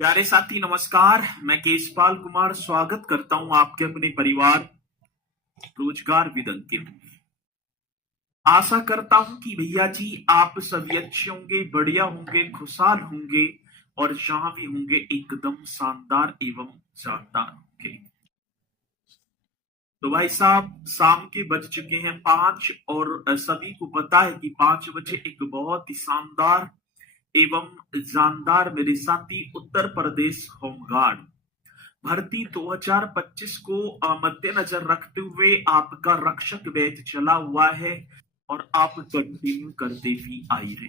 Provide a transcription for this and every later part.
प्यारे साथी नमस्कार। मैं केशपाल कुमार स्वागत करता हूं आपके अपने परिवार रोजगार विद अंकित। आशा करता हूं कि भैया जी आप सभी अच्छे होंगे, बढ़िया होंगे, खुशहाल होंगे और जहां भी होंगे एकदम शानदार एवं शानदार होंगे। तो भाई साहब शाम के बज चुके हैं 5 और सभी को पता है कि 5 बजे एक बहुत ही शानदार एवं जानदार मेरे साथी उत्तर प्रदेश होमगार्ड भर्ती 2025 को मद्देनजर रखते हुए आपका रक्षक बैच चला हुआ है और आप कंटिन्यू करते भी आई रहे।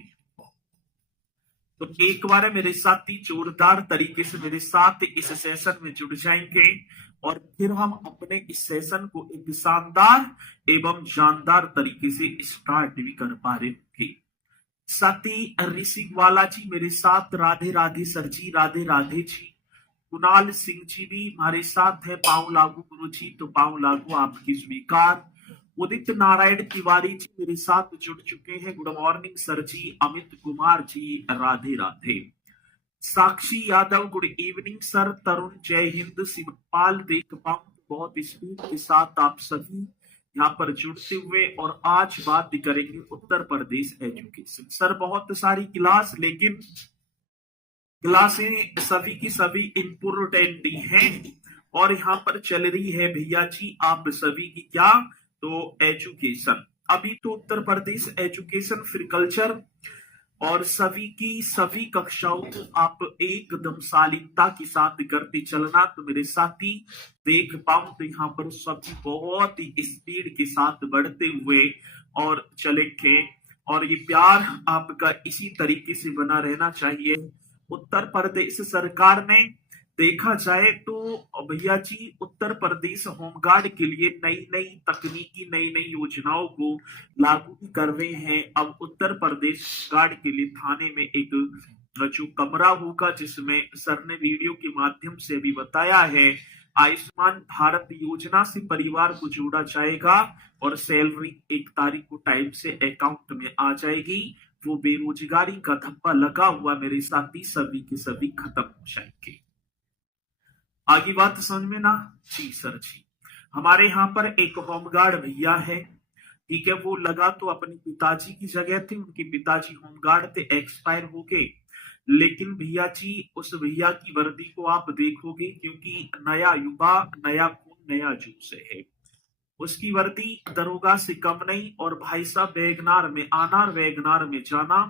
तो एक बार मेरे साथी जोरदार तरीके से मेरे साथ इस सेशन में जुड़ जाएंगे और फिर हम अपने इस सेशन को एक शानदार एवं जानदार तरीके से स्टार्ट भी कर पा रहे होंगे। साथी ऋषि वाला जी मेरे साथ, राधे राधे सर जी, राधे राधे जी। कुणाल सिंह जी भी हमारे साथ है, पांव लागू गुरु जी, तो पांव लागू आपकी स्वीकार। उदित नारायण तिवारी जी मेरे साथ जुड़ चुके हैं, गुड मॉर्निंग सर जी। अमित कुमार जी राधे राधे। साक्षी यादव गुड इवनिंग सर। तरुण जय हिंद। शिवपाल देख पाऊं बहुत स्पीड के साथ आप सभी यहाँ पर जुड़ते हुए और आज बात करेंगे उत्तर प्रदेश एजुकेशन। सर बहुत सारी क्लास, लेकिन क्लासें सभी की सभी इम्पोर्टेंट हैं और यहाँ पर चल रही है भैया जी आप सभी की क्या, तो एजुकेशन। अभी तो उत्तर प्रदेश एजुकेशन फिर कल्चर और सभी की सभी कक्षाओं को आप एकदम शालीनता के साथ करते चलना। तो मेरे साथी देख पाऊं तो यहाँ पर सभी बहुत ही स्पीड के साथ बढ़ते हुए और चलेंगे और ये प्यार आपका इसी तरीके से बना रहना चाहिए। उत्तर प्रदेश सरकार ने देखा जाए तो भैया जी उत्तर प्रदेश होमगार्ड के लिए नई नई तकनीकी नई नई योजनाओं को लागू भी कर रहे हैं। अब उत्तर प्रदेश गार्ड के लिए थाने में एक जो कमरा होगा जिसमें सर ने वीडियो के माध्यम से भी बताया है, आयुष्मान भारत योजना से परिवार को जोड़ा जाएगा और सैलरी 1 तारीख को टाइम से अकाउंट में आ जाएगी। वो बेरोजगारी का धब्बा लगा हुआ मेरे साथी सभी के सभी खत्म हो जाएंगे। आगे बात समझ में ना? जी सर जी। हमारे यहाँ पर एक होमगार्ड भैया है, ठीक है, वो लगा तो अपने पिताजी की जगह थे, उनके पिताजी होमगार्ड थे, एक्सपायर हो गए। लेकिन भैया जी उस भैया की वर्दी को आप देखोगे क्योंकि नया युवा नया खून नया जोश है, उसकी वर्दी दरोगा से कम नहीं। और भाई साहब वैगनार में आना और वैगनार में जाना,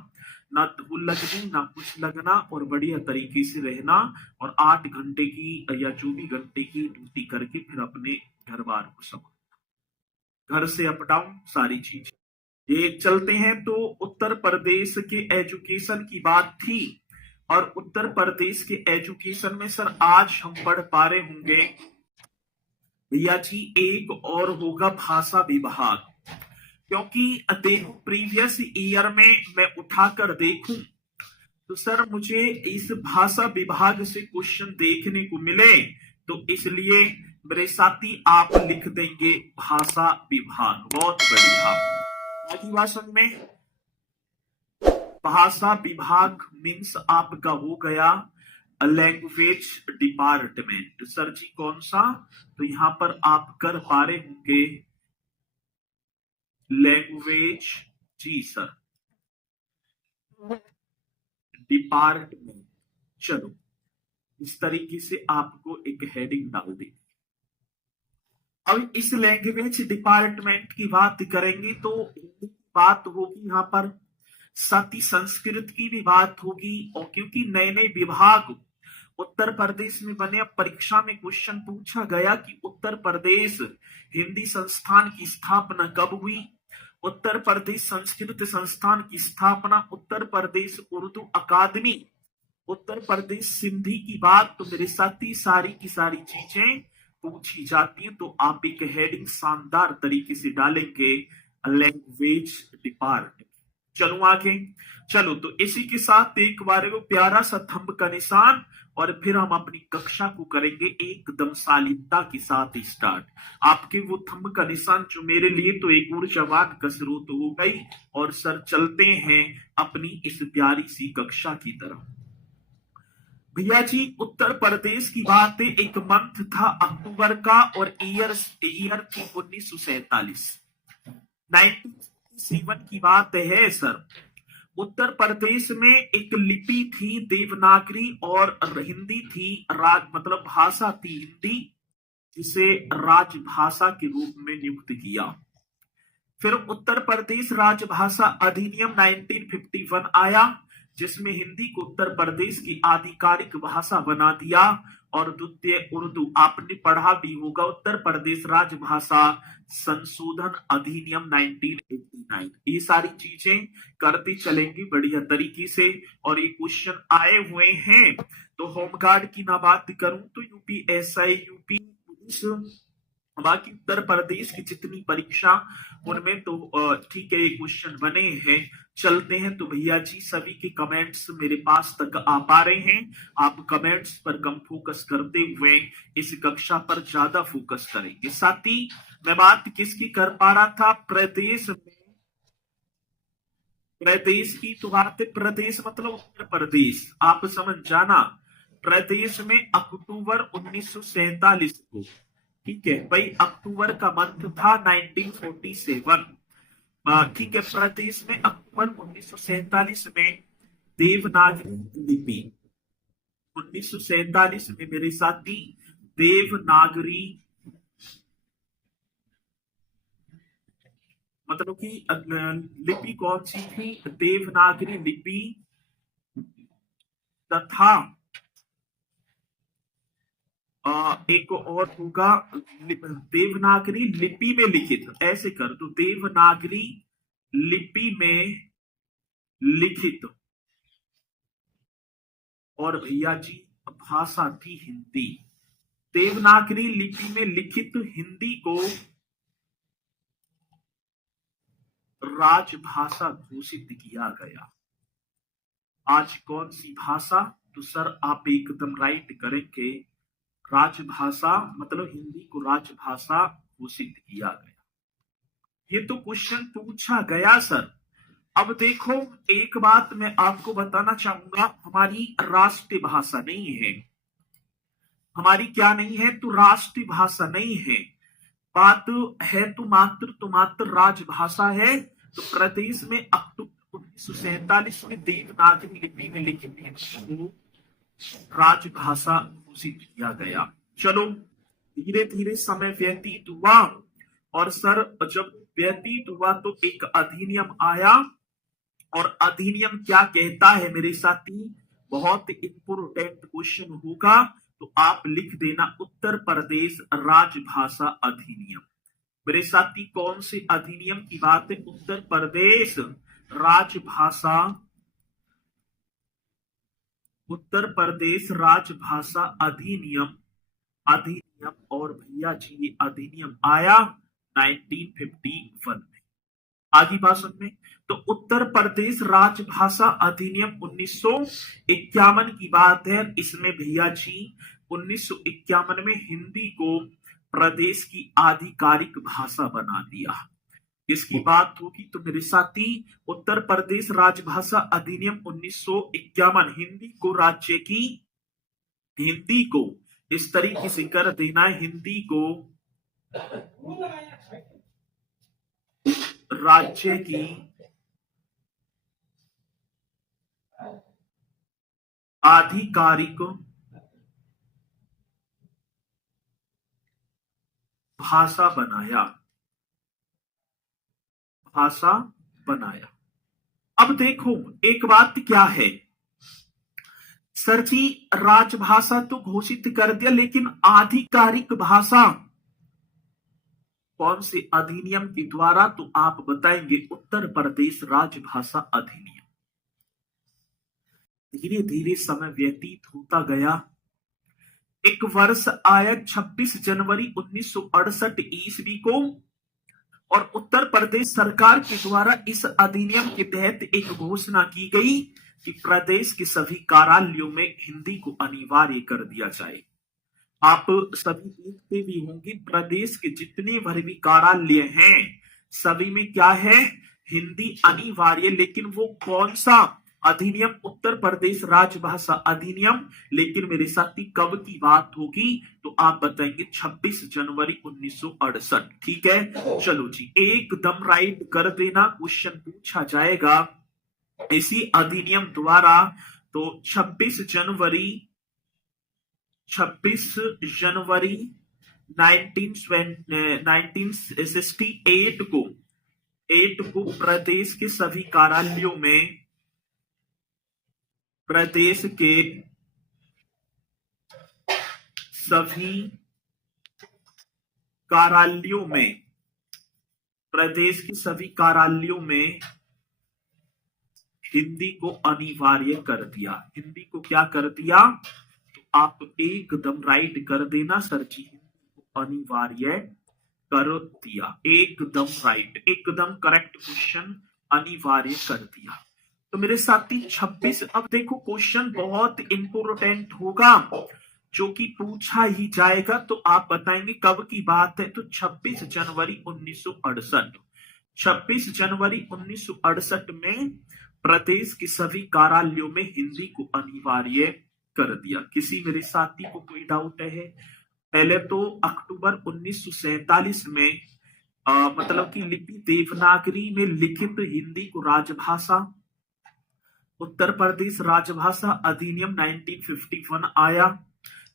ना धूल लगनी ना कुछ लगना और बढ़िया तरीके से रहना और 8 घंटे की या 24 घंटे की ड्यूटी करके फिर अपने घर बार को संभालना, घर से अप डाउन सारी चीज ये चलते हैं। तो उत्तर प्रदेश के एजुकेशन की बात थी और उत्तर प्रदेश के एजुकेशन में सर आज हम पढ़ पा रहे होंगे भैया जी एक और होगा भाषा विभाग। क्योंकि देखो प्रीवियस ईयर में मैं उठाकर देखूं तो सर मुझे इस भाषा विभाग से क्वेश्चन देखने को मिले, तो इसलिए मेरे साथी आप लिख देंगे भाषा विभाग। बहुत बढ़िया। आगे भाषण में भाषा विभाग मीन्स आपका हो गया लैंग्वेज डिपार्टमेंट। सर जी कौन सा, तो यहां पर आप कर पा रहे होंगे लैंग्वेज, जी सर, डिपार्टमेंट। चलो इस तरीके से आपको एक हेडिंग डाल दी। अब इस लैंग्वेज डिपार्टमेंट की बात करेंगे तो बात होगी यहाँ पर, साथ ही संस्कृत की भी बात होगी। और क्योंकि नए नए विभाग उत्तर प्रदेश में बने, अब परीक्षा में क्वेश्चन पूछा गया कि उत्तर प्रदेश हिंदी संस्थान की स्थापना कब हुई, उत्तर प्रदेश संस्कृत संस्थान की स्थापना, उत्तर प्रदेश उर्दू अकादमी, उत्तर प्रदेश सिंधी की बात, तो मेरे साथी सारी की सारी चीजें पूछी जाती है। तो आप एक हेडिंग शानदार तरीके से डालेंगे लैंग्वेज डिपार्टमेंट। चलो आगे। चलो तो इसी के साथ एक बार वो प्यारा सा थंब का निशान और फिर हम अपनी कक्षा को करेंगे एकदम शालीनता के साथ स्टार्ट। आपके वो थंब का निशान जो मेरे लिए तो एक ऊर्जावान कसरत हो गई और सर चलते हैं अपनी इस प्यारी सी कक्षा की तरफ। भैया जी उत्तर प्रदेश की बात है, एक मंथ था अक्टूबर का और ईयर ईयर थी 1947, 1947 की बात है सर। उत्तर प्रदेश में एक लिपि थी देवनागरी और हिंदी थी, राज मतलब भाषा थी हिंदी, जिसे राजभाषा के रूप में नियुक्त किया। फिर उत्तर प्रदेश राजभाषा अधिनियम 1951 आया, जिसमें हिंदी को उत्तर प्रदेश की आधिकारिक भाषा बना दिया। और द्वितीय उर्दू आपने पढ़ा भी होगा, उत्तर प्रदेश राजभाषा संशोधन अधिनियम 1989। ये सारी चीजें करती चलेंगी बढ़िया तरीके से। और ये क्वेश्चन आए हुए हैं, तो होमगार्ड की ना बात करूं तो यूपीएसआई, यूपी पुलिस, बाकी उत्तर प्रदेश की जितनी परीक्षा उनमें तो ठीक है ये क्वेश्चन बने हैं। चलते हैं तो भैया जी सभी के कमेंट्स मेरे पास तक आ पा रहे हैं। आप कमेंट्स पर कम फोकस करते हुए इस कक्षा पर ज्यादा फोकस करेंगे। साथ ही मैं बात किसकी कर पा रहा था, प्रदेश में, प्रदेश की तो बात है, प्रदेश मतलब उत्तर प्रदेश, आप समझ जाना। प्रदेश में अक्टूबर 1947 को, ठीक है भाई, अक्टूबर का मंथ था 1947, ठीक है। प्रदेश में अक्टूबर 1947 में देवनागरी लिपि, 1947 में मेरे साथी देवनागरी मतलब कि लिपि कौन सी थी, देवनागरी लिपि तथा एक और होगा देवनागरी लिपि में लिखित, ऐसे कर दो, देवनागरी लिपि में लिखित। और भैया जी भाषा थी हिंदी। देवनागरी लिपि में लिखित हिंदी को राजभाषा घोषित किया गया। आज कौन सी भाषा, तो सर आप एकदम राइट करेंगे, राजभाषा मतलब हिंदी को राजभाषा घोषित किया गया। ये तो क्वेश्चन पूछा गया सर। अब देखो एक बात मैं आपको बताना चाहूंगा, हमारी राष्ट्रीय भाषा नहीं है, हमारी क्या नहीं है, तो राष्ट्रीय भाषा नहीं है, बात है तो मात्र राजभाषा है। तो प्रदेश में अक्टूबर 1947 में देवनागरी लिपि में लिखित राजभाषा घोषित किया गया। चलो धीरे धीरे समय व्यतीत हुआ, और सर जब व्यतीत हुआ तो एक अधिनियम आया, और अधिनियम क्या कहता है मेरे साथी, बहुत इंपोर्टेंट क्वेश्चन होगा, तो आप लिख देना उत्तर प्रदेश राजभाषा अधिनियम। मेरे साथी कौन से अधिनियम की बात है, उत्तर प्रदेश राजभाषा, उत्तर प्रदेश राजभाषा अधिनियम, अधिनियम। और भैया जी ये अधिनियम आया 1951 में। आगे बात सुनने, तो उत्तर प्रदेश राजभाषा अधिनियम 1951 की बात है। इसमें भैया जी 1951 में हिंदी को प्रदेश की आधिकारिक भाषा बना दिया। इसकी बात होगी तो मेरे साथी उत्तर प्रदेश राजभाषा अधिनियम 1951 हिंदी को राज्य की, हिंदी को इस तरीके से कर देना है, हिंदी को राज्य की आधिकारिक भाषा बनाया, भाषा बनाया। अब देखो एक बात क्या है सर जी, राजभाषा तो घोषित कर दिया, लेकिन आधिकारिक भाषा कौन से अधिनियम के द्वारा, तो आप बताएंगे उत्तर प्रदेश राजभाषा अधिनियम। धीरे धीरे समय व्यतीत होता गया, एक वर्ष आया 26 जनवरी 1968 ईस्वी को, और उत्तर प्रदेश सरकार के द्वारा इस अधिनियम के तहत एक घोषणा की गई कि प्रदेश के सभी कार्यालयों में हिंदी को अनिवार्य कर दिया जाए। आप सभी देखते भी होंगे प्रदेश के जितने भर भी कार्यालय हैं सभी में क्या है, हिंदी अनिवार्य। लेकिन वो कौन सा, अधिनियम उत्तर प्रदेश राजभाषा अधिनियम, लेकिन मेरे साथी कब की बात होगी तो आप बताएंगे 26 जनवरी 1968। ठीक है, चलो जी एकदम राइट कर देना। क्वेश्चन पूछा जाएगा इसी अधिनियम द्वारा, तो 26 जनवरी 1968 को प्रदेश के सभी कार्यालयों में प्रदेश के सभी कार्यालयों में प्रदेश के सभी कार्यालयों में हिंदी को अनिवार्य कर दिया। हिंदी को क्या कर दिया, तो आप एकदम राइट कर देना सर जी, हिंदी को अनिवार्य कर दिया। एकदम राइट, एकदम करेक्ट क्वेश्चन, अनिवार्य कर दिया। तो मेरे साथी 26, अब देखो क्वेश्चन बहुत इंपोर्टेंट होगा जो कि पूछा ही जाएगा, तो आप बताएंगे कब की बात है, तो 26 जनवरी 1968। 26 जनवरी 1968 में प्रदेश के सभी कार्यालयों में हिंदी को अनिवार्य कर दिया। किसी मेरे साथी को कोई डाउट है? पहले तो अक्टूबर 1947 में मतलब कि लिपि देवनागरी में लिखित हिंदी को राजभाषा, उत्तर प्रदेश राजभाषा अधिनियम 1951 आया।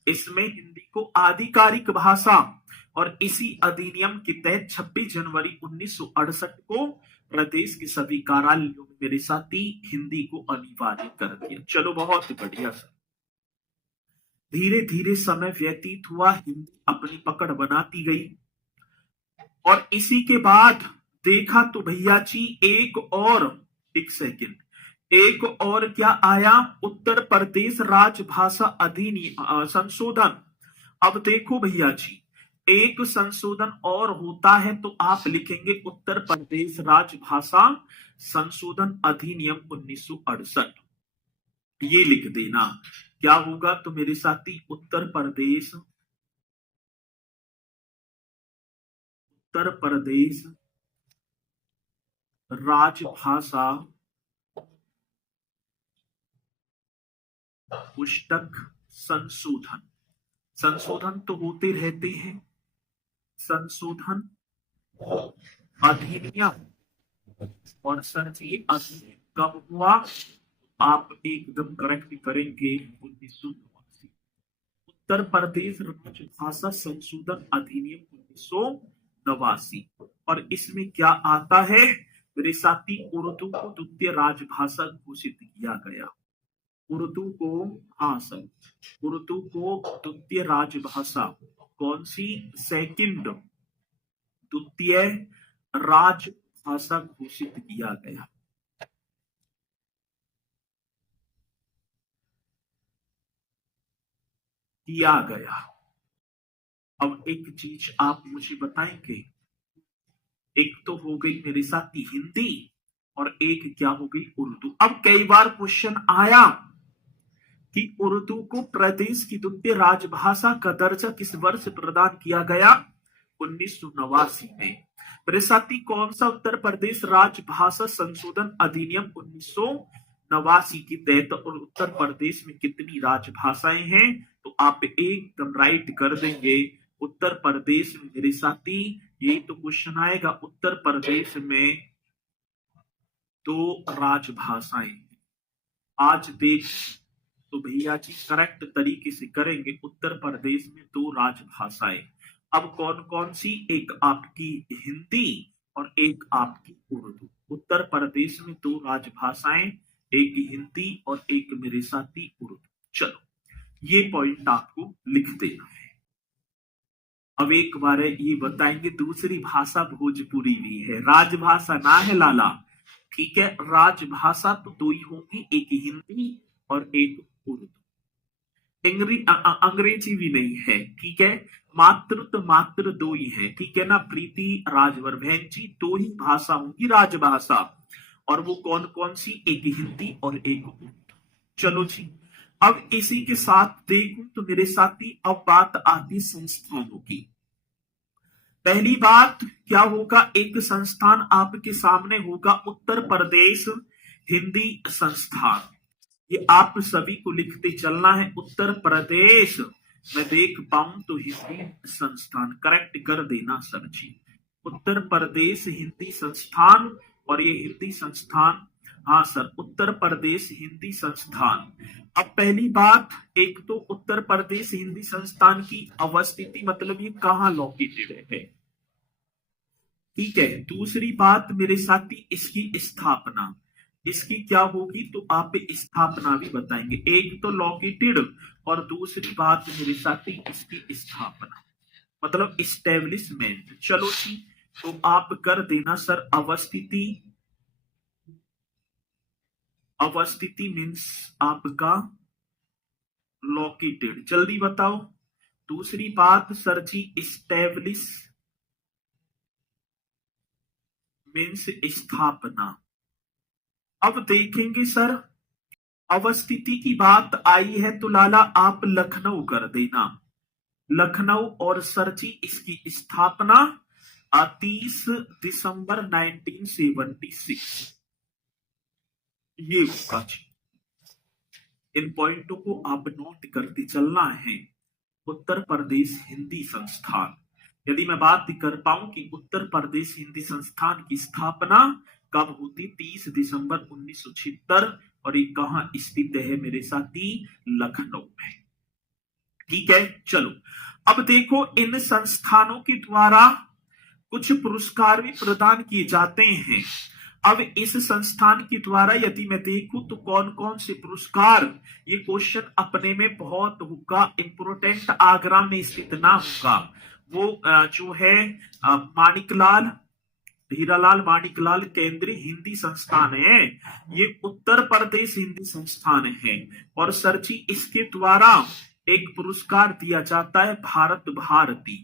इसमें हिंदी को आधिकारिक भाषा, और इसी अधिनियम के तहत 26 जनवरी 1968 को प्रदेश के सभी कार्यालयों में मेरे साथी हिंदी को अनिवार्य कर दिया। चलो बहुत बढ़िया सर। धीरे धीरे समय व्यतीत हुआ, हिंदी अपनी पकड़ बनाती गई, और इसी के बाद देखा तो भैया जी एक सेकंड, एक और क्या आया, उत्तर प्रदेश राजभाषा अधिनियम संशोधन। अब देखो भैया जी, एक संशोधन और होता है, तो आप लिखेंगे उत्तर प्रदेश राजभाषा संशोधन अधिनियम 1968, ये लिख देना। क्या होगा तो मेरे साथी, उत्तर प्रदेश राजभाषा पुस्तक संशोधन। संशोधन तो होते रहते हैं, संशोधन अधिनियम, और सर जी अधिनियम कब हुआ, आप एकदम करेक्ट करेंगे 1989। उत्तर प्रदेश राजभाषा संशोधन अधिनियम 1989, और इसमें क्या आता है मेरे साथी, उर्दू को द्वितीय राजभाषा घोषित किया गया। उर्दू को, हाँ सर, उर्दू को द्वितीय राजभाषा, कौन सी, सेकंड द्वितीय राजभाषा घोषित किया गया। अब एक चीज आप मुझे बताएंगे, एक तो हो गई मेरे साथी हिंदी, और एक क्या हो गई, उर्दू। अब कई बार क्वेश्चन आया कि उर्दू को प्रदेश की द्वितीय राजभाषा का दर्जा किस वर्ष प्रदान किया गया, 1989 में। मेरे साथी कौन सा उत्तर प्रदेश राजभाषा संशोधन अधिनियम 1989 के तहत, और उत्तर प्रदेश में कितनी राजभाषाएं हैं, तो आप एकदम राइट कर देंगे। उत्तर प्रदेश में मेरे साथी, यही तो क्वेश्चन आएगा, उत्तर प्रदेश में 2 राजभाषाएं। आज देख तो भैया जी करेक्ट तरीके से करेंगे, उत्तर प्रदेश में 2 राजभाषाएं। अब कौन कौन सी, एक आपकी हिंदी और एक आपकी उर्दू। उत्तर प्रदेश में 2 राजभाषाएं, एक हिंदी और एक मेरे साथी उर्दू। चलो ये पॉइंट आपको लिख देना है। अब एक बार ये बताएंगे, दूसरी भाषा भोजपुरी भी है, राजभाषा ना है लाला, ठीक है। राजभाषा तो 2 ही होंगी, एक हिंदी और एक उर्दू। अंग्रेजी भी नहीं है, ठीक है। मात्र 2 ही है, ठीक है ना। प्रीति राजवर बहन जी, 2 ही भाषा होंगी राजभाषा, और वो कौन कौन सी, एक हिंदी और एक उर्दू। चलो जी, अब इसी के साथ देखूं तो मेरे साथी अब बात आती संस्थानों की। पहली बात क्या होगा, एक संस्थान आपके सामने होगा उत्तर प्रदेश हिंदी संस्थान, ये आप सभी को लिखते चलना है। उत्तर प्रदेश मैं देख पाऊं तो हिंदी संस्थान करेक्ट कर देना सर जी। उत्तर प्रदेश हिंदी संस्थान, और ये हिंदी संस्थान, हाँ सर, उत्तर प्रदेश हिंदी संस्थान। अब पहली बात, एक तो उत्तर प्रदेश हिंदी संस्थान की अवस्थिति मतलब ये कहाँ लोकेटेड है, ठीक है। दूसरी बात मेरे साथी, इसकी स्थापना, इसकी क्या होगी तो आप स्थापना भी बताएंगे। एक तो लोकेटेड और दूसरी बात मेरे साथी इसकी स्थापना मतलब इस्टेब्लिशमेंट। चलो जी, तो आप कर देना सर अवस्थिति। अवस्थिति मीन्स आपका लोकेटेड, जल्दी बताओ। दूसरी बात सर जी इस्टेब्लिश मीन्स स्थापना। अब देखेंगे सर, अवस्थिति की बात आई है तो लाला आप लखनऊ कर देना, लखनऊ। और सर जी इसकी स्थापना 30 दिसंबर 1976, ये होगा जी। इन पॉइंटों को आप नोट करते चलना है। उत्तर प्रदेश हिंदी संस्थान, यदि मैं बात कर पाऊं कि उत्तर प्रदेश हिंदी संस्थान की स्थापना कब होती, 30 दिसंबर 1976, और ये कहां स्थित है मेरे साथी, लखनऊ में, ठीक है। चलो अब देखो, इन संस्थानों के द्वारा कुछ पुरस्कार भी प्रदान किए जाते हैं। अब इस संस्थान के द्वारा यदि मैं देखूं तो कौन कौन से पुरस्कार, ये क्वेश्चन अपने में बहुत होगा इंपोर्टेंट, आगरा में स्थित ना होगा वो जो है माणिकलाल, हीरालाल माणिकलाल केंद्रीय हिंदी संस्थान है, ये उत्तर प्रदेश हिंदी संस्थान है। और सर जी इसके द्वारा एक पुरस्कार दिया जाता है भारत भारती,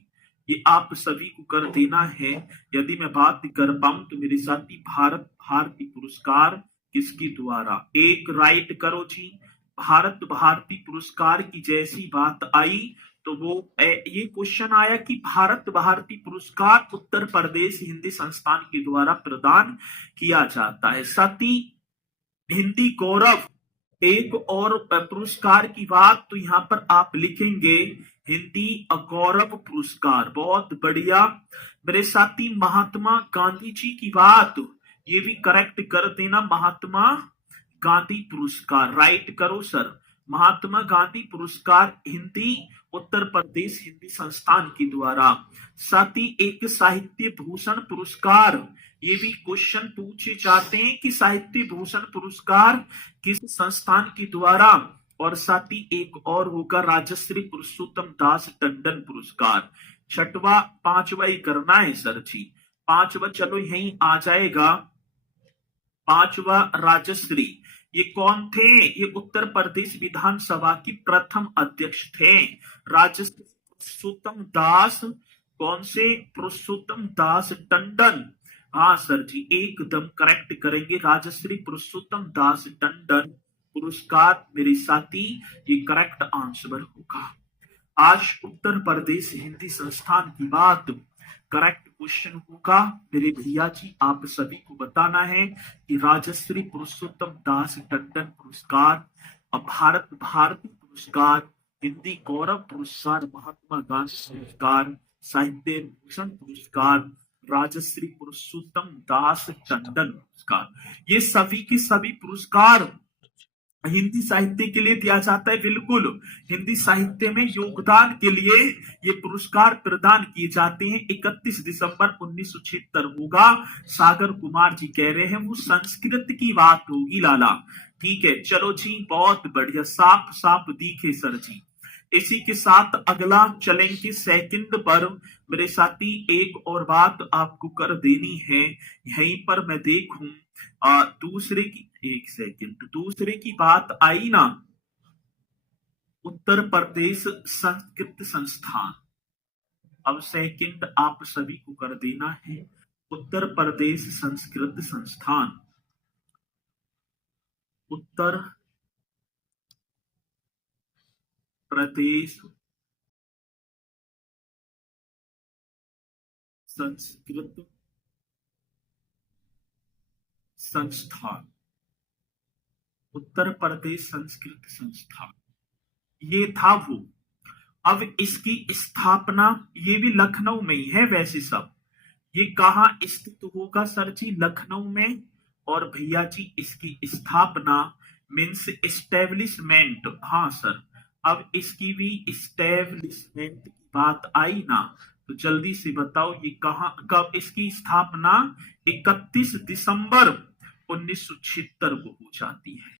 ये आप सभी को कर देना है। यदि मैं बात कर पाऊं तो मेरे साथी भारत भारती पुरस्कार किसके द्वारा, एक राइट करो जी। भारत भारती पुरस्कार की जैसी बात आई तो वो ये क्वेश्चन आया कि भारत भारती पुरस्कार उत्तर प्रदेश हिंदी संस्थान के द्वारा प्रदान किया जाता है। साथ ही हिंदी गौरव एक और पुरस्कार की बात तो यहाँ पर आप लिखेंगे हिंदी गौरव पुरस्कार, बहुत बढ़िया। मेरे साथी महात्मा गांधी जी की बात ये भी करेक्ट कर देना, महात्मा गांधी पुरस्कार राइट करो सर। महात्मा गांधी पुरस्कार हिंदी उत्तर प्रदेश हिंदी संस्थान के द्वारा। साथ ही एक साहित्य भूषण पुरस्कार, ये भी क्वेश्चन पूछे जाते हैं कि साहित्य भूषण पुरस्कार किस संस्थान के द्वारा। और साथ ही एक और होगा राजश्री पुरुषोत्तम दास टंडन पुरस्कार। छठवा पांचवा ही करना है सर जी, पांचवा चलो यही आ जाएगा। पांचवा राजश्री, ये कौन थे, ये उत्तर प्रदेश विधानसभा की प्रथम अध्यक्ष थे राजश्री पुरुषोत्तम दास, कौन से, पुरुषोत्तम दास टंडन। हाँ सर जी एकदम करेक्ट करेंगे, राजश्री पुरुषोत्तम दास टंडन पुरस्कार मेरे साथी ये करेक्ट आंसर होगा। आज उत्तर प्रदेश हिंदी संस्थान की बात करेक्ट क्वेश्चन होगा मेरे भैया जी। आप सभी को बताना है कि राजश्री पुरुषोत्तम दास टंडन पुरस्कार, भारत भारती पुरस्कार, हिंदी गौरव पुरस्कार, महात्मा गांधी पुरस्कार, साहित्य भूषण पुरस्कार, राजश्री पुरुषोत्तम दास टंडन पुरस्कार, ये सभी के सभी पुरस्कार हिंदी साहित्य के लिए दिया जाता है। बिल्कुल, हिंदी साहित्य में योगदान के लिए ये पुरस्कार प्रदान किए जाते हैं। 31 दिसंबर 1976 होगा, सागर कुमार जी कह रहे हैं वो संस्कृत की बात होगी लाला, ठीक है। चलो जी बहुत बढ़िया, साफ साफ दिखे सर जी। इसी के साथ अगला चलेंगे सेकंड पर। मेरे साथी एक और बात आपको कर देनी है, यहीं पर मैं देखूं दूसरे की, एक सेकंड, दूसरे की बात आई ना, उत्तर प्रदेश संस्कृत संस्थान। अब सेकंड आप सभी को कर देना है, उत्तर प्रदेश संस्कृत संस्थान, उत्तर प्रदेश संस्कृत संस्थान। उत्तर प्रदेश संस्कृत संस्थान, ये था वो। अब इसकी स्थापना, ये भी लखनऊ में ही है वैसे सब। ये कहाँ स्थित होगा सर जी? लखनऊ में। और भैया जी इसकी स्थापना मीन्स एस्टेब्लिशमेंट, हाँ सर। अब इसकी भी एस्टेब्लिशमेंट की बात आई ना, तो जल्दी से बताओ ये कहाँ, कब इसकी स्थापना? 31 दिसंबर 1976 को हो जाती है।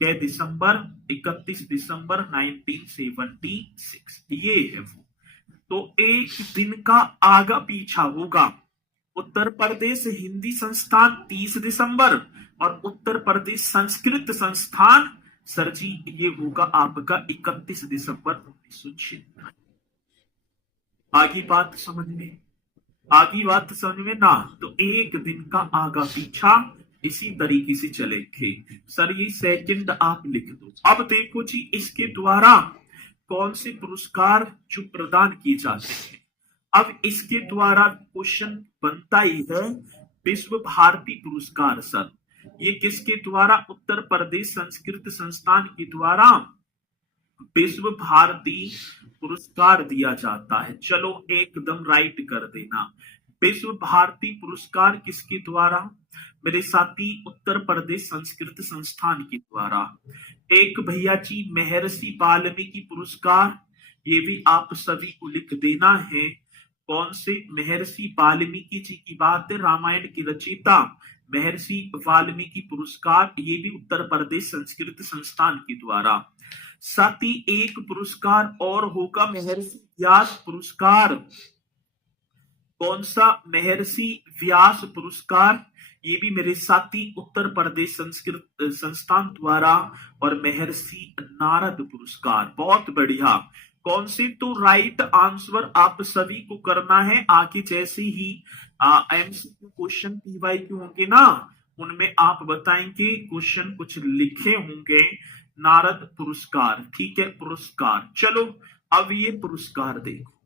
क्या दिसंबर? 31 दिसंबर 1976, ये है वो। तो एक दिन का आगा पीछा होगा। उत्तर प्रदेश हिंदी संस्थान 30 दिसंबर और उत्तर प्रदेश संस्कृत संस्थान सर जी ये होगा आपका 31 दिसंबर 1976। आगे बात समझ में, आगे बात समझ में ना, तो एक दिन का आगा पीछा इसी तरीके से चलेंगे। सर ये सेकंड आप लिख दो। अब देखो जी इसके द्वारा कौन से पुरस्कार जो प्रदान किए जाते हैं। अब इसके द्वारा क्वेश्चन बनता ही है विश्व भारती पुरस्कार सर। ये किसके द्वारा? उत्तर प्रदेश संस्कृत संस्थान के द्वारा विश्व भारती पुरस्कार दिया जाता है। चलो एकदम राइट कर देना। विश्व भारती पुरस्कार किसके द्वारा मेरे साथी? उत्तर प्रदेश संस्कृत संस्थान के द्वारा। एक भैया जी महर्षि वाल्मीकि पुरस्कार, ये भी आप सभी को लिख देना है। कौन से? महर्षि वाल्मीकि जी की बात है, रामायण की रचयिता महर्षि वाल्मीकि पुरस्कार, ये भी उत्तर प्रदेश संस्कृत संस्थान के द्वारा। साथ ही एक पुरस्कार और होगा महर्षि व्यास पुरस्कार। कौन सा? महर्षि व्यास पुरस्कार, ये भी मेरे साथी उत्तर प्रदेश संस्कृत संस्थान द्वारा। और महर्षि नारद पुरस्कार, बहुत बढ़िया। कौन से? तो राइट आंसर आप सभी को करना है। आगे जैसे ही एमसीक्यू क्वेश्चन पीवाईक्यू होंगे ना, उनमें आप बताएंगे, क्वेश्चन कुछ लिखे होंगे नारद पुरस्कार, ठीक है, पुरस्कार। चलो अब ये पुरस्कार देखो।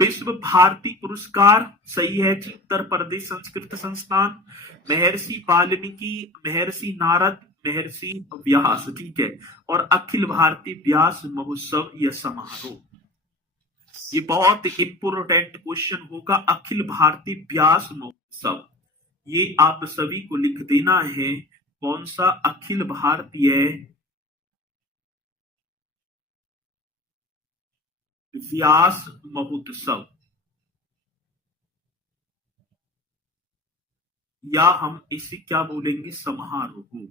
विश्व भारती पुरस्कार सही है जी, उत्तर प्रदेश संस्कृत संस्थान। महर्षि वाल्मीकि, महर्षि नारद, महर्षि व्यास, ठीक है। और अखिल भारतीय व्यास महोत्सव या समारोह, ये बहुत इंपोर्टेंट क्वेश्चन होगा। अखिल भारतीय व्यास महोत्सव, ये आप सभी को लिख देना है। कौन सा? अखिल भारतीय व्यास महोत्सव, या हम इसे क्या बोलेंगे? समारोह।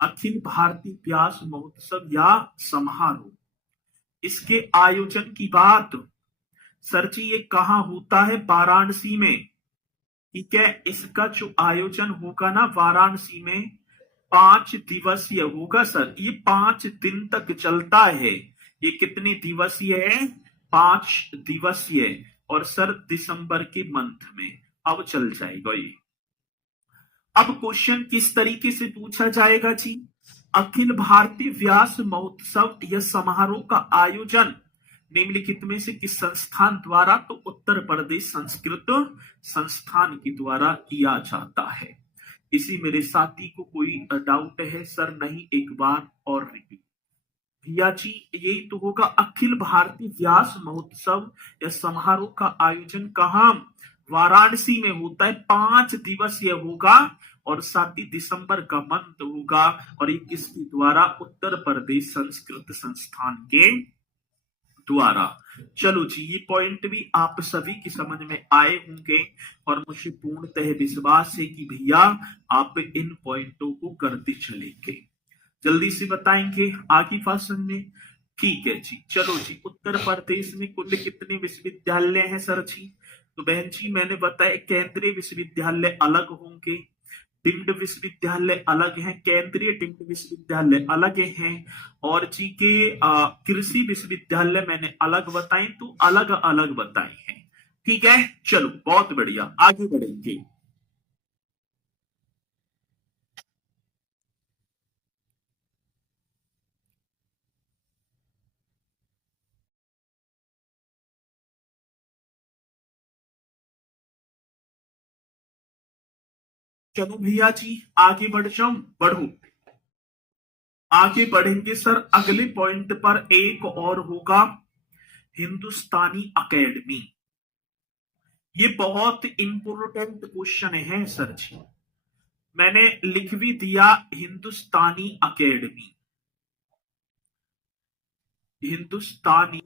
अखिल भारतीय व्यास महोत्सव या समारोह, इसके आयोजन की बात सर जी ये कहाँ होता है? वाराणसी में, ठीक है। इसका जो आयोजन होगा ना वाराणसी में, 5 दिवसीय होगा सर। ये 5 दिन तक चलता है। ये कितने दिवसीय है? 5 दिवसीय। और सर दिसंबर के मंथ में अब चल जाएगा ये। अब क्वेश्चन किस तरीके से पूछा जाएगा जी? अखिल भारतीय व्यास महोत्सव या समारोह का आयोजन निम्नलिखित में से किस संस्थान द्वारा? तो उत्तर प्रदेश संस्कृत संस्थान के द्वारा किया जाता है। इसी मेरे साथी को कोई डाउट है सर? नहीं, एक बार और रिपीट। भैया जी यही तो होगा, अखिल भारतीय व्यास महोत्सव या समारोह का आयोजन कहाँ? वाराणसी में होता है। 5 दिवसीय होगा और 7 दिसंबर का मंथ होगा। और ये किसके द्वारा? उत्तर प्रदेश संस्कृत संस्थान के द्वारा। चलो जी ये पॉइंट भी आप सभी की समझ में आए होंगे और मुझे पूर्णतः विश्वास है कि भैया आप इन पॉइंटों को करते चलेंगे। जल्दी से बताएंगे आगे भाषण में, ठीक है जी। चलो जी, उत्तर प्रदेश में कुल कितने विश्वविद्यालय हैं सर जी? तो बहन जी मैंने बताया केंद्रीय विश्वविद्यालय अलग होंगे, डीम्ड विश्वविद्यालय अलग हैं, केंद्रीय डीम्ड विश्वविद्यालय अलग हैं। और जी के कृषि विश्वविद्यालय मैंने अलग बताए, तो अलग अलग बताए हैं, ठीक है। चलो बहुत बढ़िया, आगे बढ़ेंगे। चलो भैया जी आगे बढ़ जाऊं, बढ़ू। आगे बढ़ेंगे सर अगले पॉइंट पर। एक और होगा हिंदुस्तानी अकेडमी। ये बहुत इंपोर्टेंट क्वेश्चन है सर जी, मैंने लिख भी दिया हिंदुस्तानी अकेडमी। हिंदुस्तानी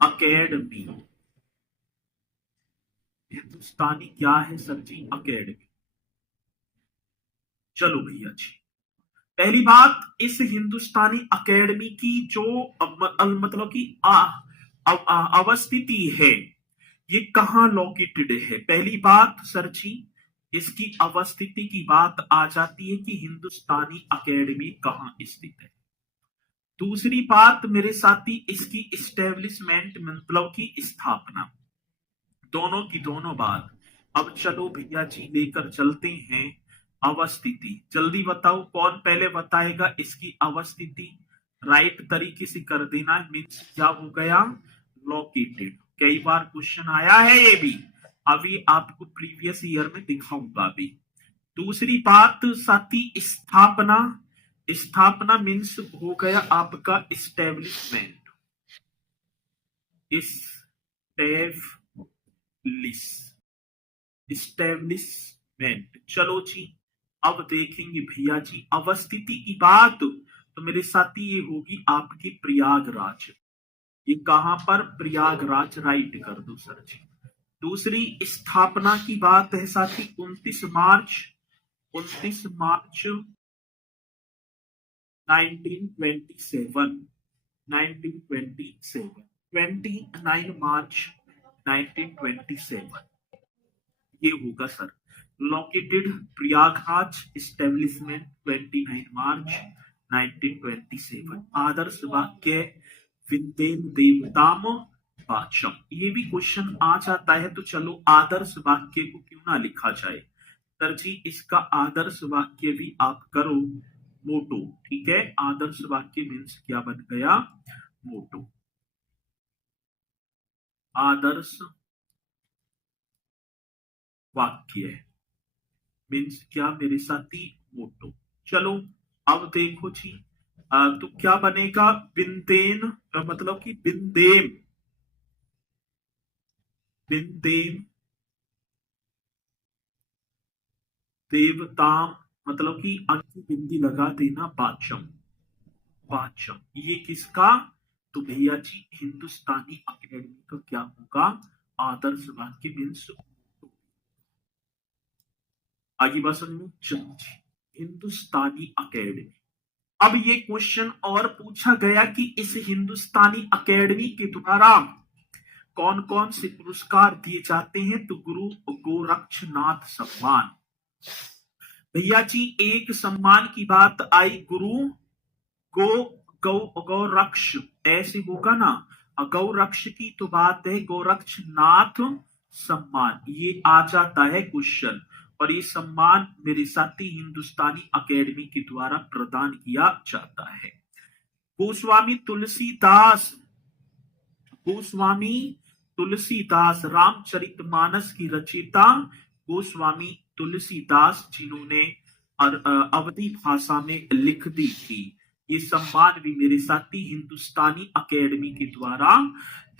अकेडमी, हिंदुस्तानी क्या है सर जी? अकेडमी। चलो भैया जी, पहली बात, इस हिंदुस्तानी अकेडमी की जो मतलब कि अवस्थिति है, ये कहाँ लोकेटेड है? पहली बात सर जी, इसकी अवस्थिति की बात आ जाती है कि हिंदुस्तानी अकेडमी कहाँ स्थित है। दूसरी बात मेरे साथी, इसकी इस्टेब्लिशमेंट मतलब की स्थापना, दोनों की दोनों बात। अब चलो भैया जी लेकर चलते हैं अवस्थिति। जल्दी बताओ कौन पहले बताएगा इसकी अवस्थिति? राइट तरीके से कर देना, मीन्स क्या हो गया? लोकेटेड। कई बार क्वेश्चन आया है ये भी, अभी आपको प्रीवियस ईयर में दिखाऊंगा भी। दूसरी बात साथी, स्थापना। स्थापना मीन्स हो गया आपका इस्टेब्लिशमेंट। इस्टेब्लिशमेंट। चलो जी, अब देखेंगे भैया जी अवस्थिति की बात, तो मेरे साथी ये होगी आपकी प्रयागराज। ये कहां पर? प्रयागराज। राइट कर दो सर जी। दूसरी स्थापना की बात है साथी 29 मार्च 1927। 29 मार्च 1927 ये होगा सर। लोकेटेड प्रयागराज, इस्टेब्लिशमेंट 29 मार्च 1927। आदर्श वाक्य विंदेन देवताम वाचम। ये भी क्वेश्चन आ जाता है, तो चलो आदर्श वाक्य को क्यों ना लिखा जाए सर जी। इसका आदर्श वाक्य भी आप करो मोटो, ठीक है? आदर्श वाक्य मीन्स क्या बन गया? मोटो। आदर्श वाक्य मीन्स क्या मेरे साथी? मोटो। चलो अब देखो जी, तो क्या बनेगा? बिंदेन मतलब कि बिंदेम, बिंदेम देवताम मतलब कि अंकी बिंदी लगा देना, पाचम। पाचम ये किसका? तो भैया जी हिंदुस्तानी अकेडमी का क्या होगा? आदर्श वाक्य मीन्स। आगे बात समझ। चलो जी, हिंदुस्तानी अकेडमी। अब ये क्वेश्चन और पूछा गया कि इस हिंदुस्तानी अकेडमी के द्वारा कौन कौन से पुरस्कार दिए जाते हैं? तो गुरु गोरक्षनाथ सम्मान। भैया जी एक सम्मान की बात आई, गुरु गो गौ गौरक्ष ऐसे होगा ना, गौरक्ष की तो बात है, गोरक्षनाथ सम्मान ये आ जाता है क्वेश्चन। और ये सम्मान मेरे साथी हिंदुस्तानी अकेडमी के द्वारा प्रदान किया जाता है। गोस्वामी तुलसीदास, गोस्वामी तुलसीदास रामचरितमानस की रचयिता गोस्वामी तुलसीदास, जिन्होंने अवधी भाषा में लिख दी थी। ये सम्मान भी मेरे साथी हिंदुस्तानी अकेडमी के द्वारा